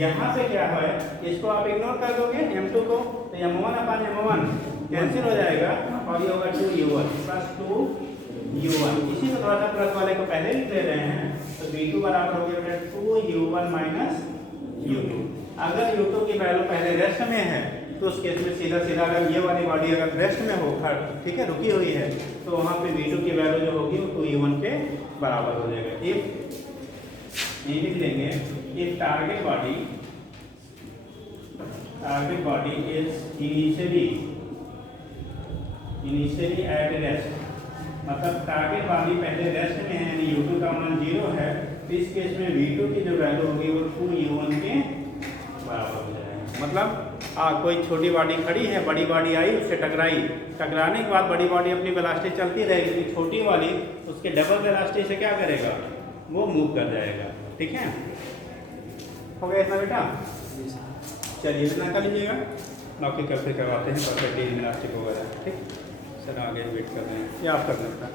यहाँ पे क्या है, इसको आप इग्नोर कर दोगे m2 को, तो m1 अपॉन m1 कैंसिल हो जाएगा, और ये होगा 2u1 प्लस 2u1। इसी को थोड़ा सा प्लस वाले को पहले लिख ले रहे हैं, तो v2 बराबर हो गया 2u1 माइनस u2। अगर u2 की वैल्यू पहले रेस्ट में है तो उस केस में सीधा सीधा अगर ये वाली बॉडी अगर रेस्ट में हो, ठीक है, रुकी हुई है, तो वहाँ पे v2 की वैल्यू जो होगी वो 2u1 के बराबर हो जाएगा। ये लिख लेंगे, if target body is initially at rest, मतलब टारगेट बॉडी पहले रेस्ट में है, यानी u2 का मान 0 है, तो इस केस में v2 की जो वैल्यू होगी वो 2u1 के बराबर हो जाएगा। मतलब कोई छोटी बॉडी खड़ी है, बड़ी बॉडी आई उससे टकराने के बाद बड़ी बॉडी अपनी वेलोसिटी चलती रहेगी, लेकिन छोटी वाली उसके डबल वेलोसिटी से क्या करेगा, वो मूव कर जाएगा। ठीक है, हो गया इतना बेटा। चलिए इतना कर लीजिएगा, बाकी कल फिर करवाते हैं परफेक्ट इलास्टिक वगैरह। ठीक सर, आगे वेट कर रहे हैं, ये आप कर सकते हैं।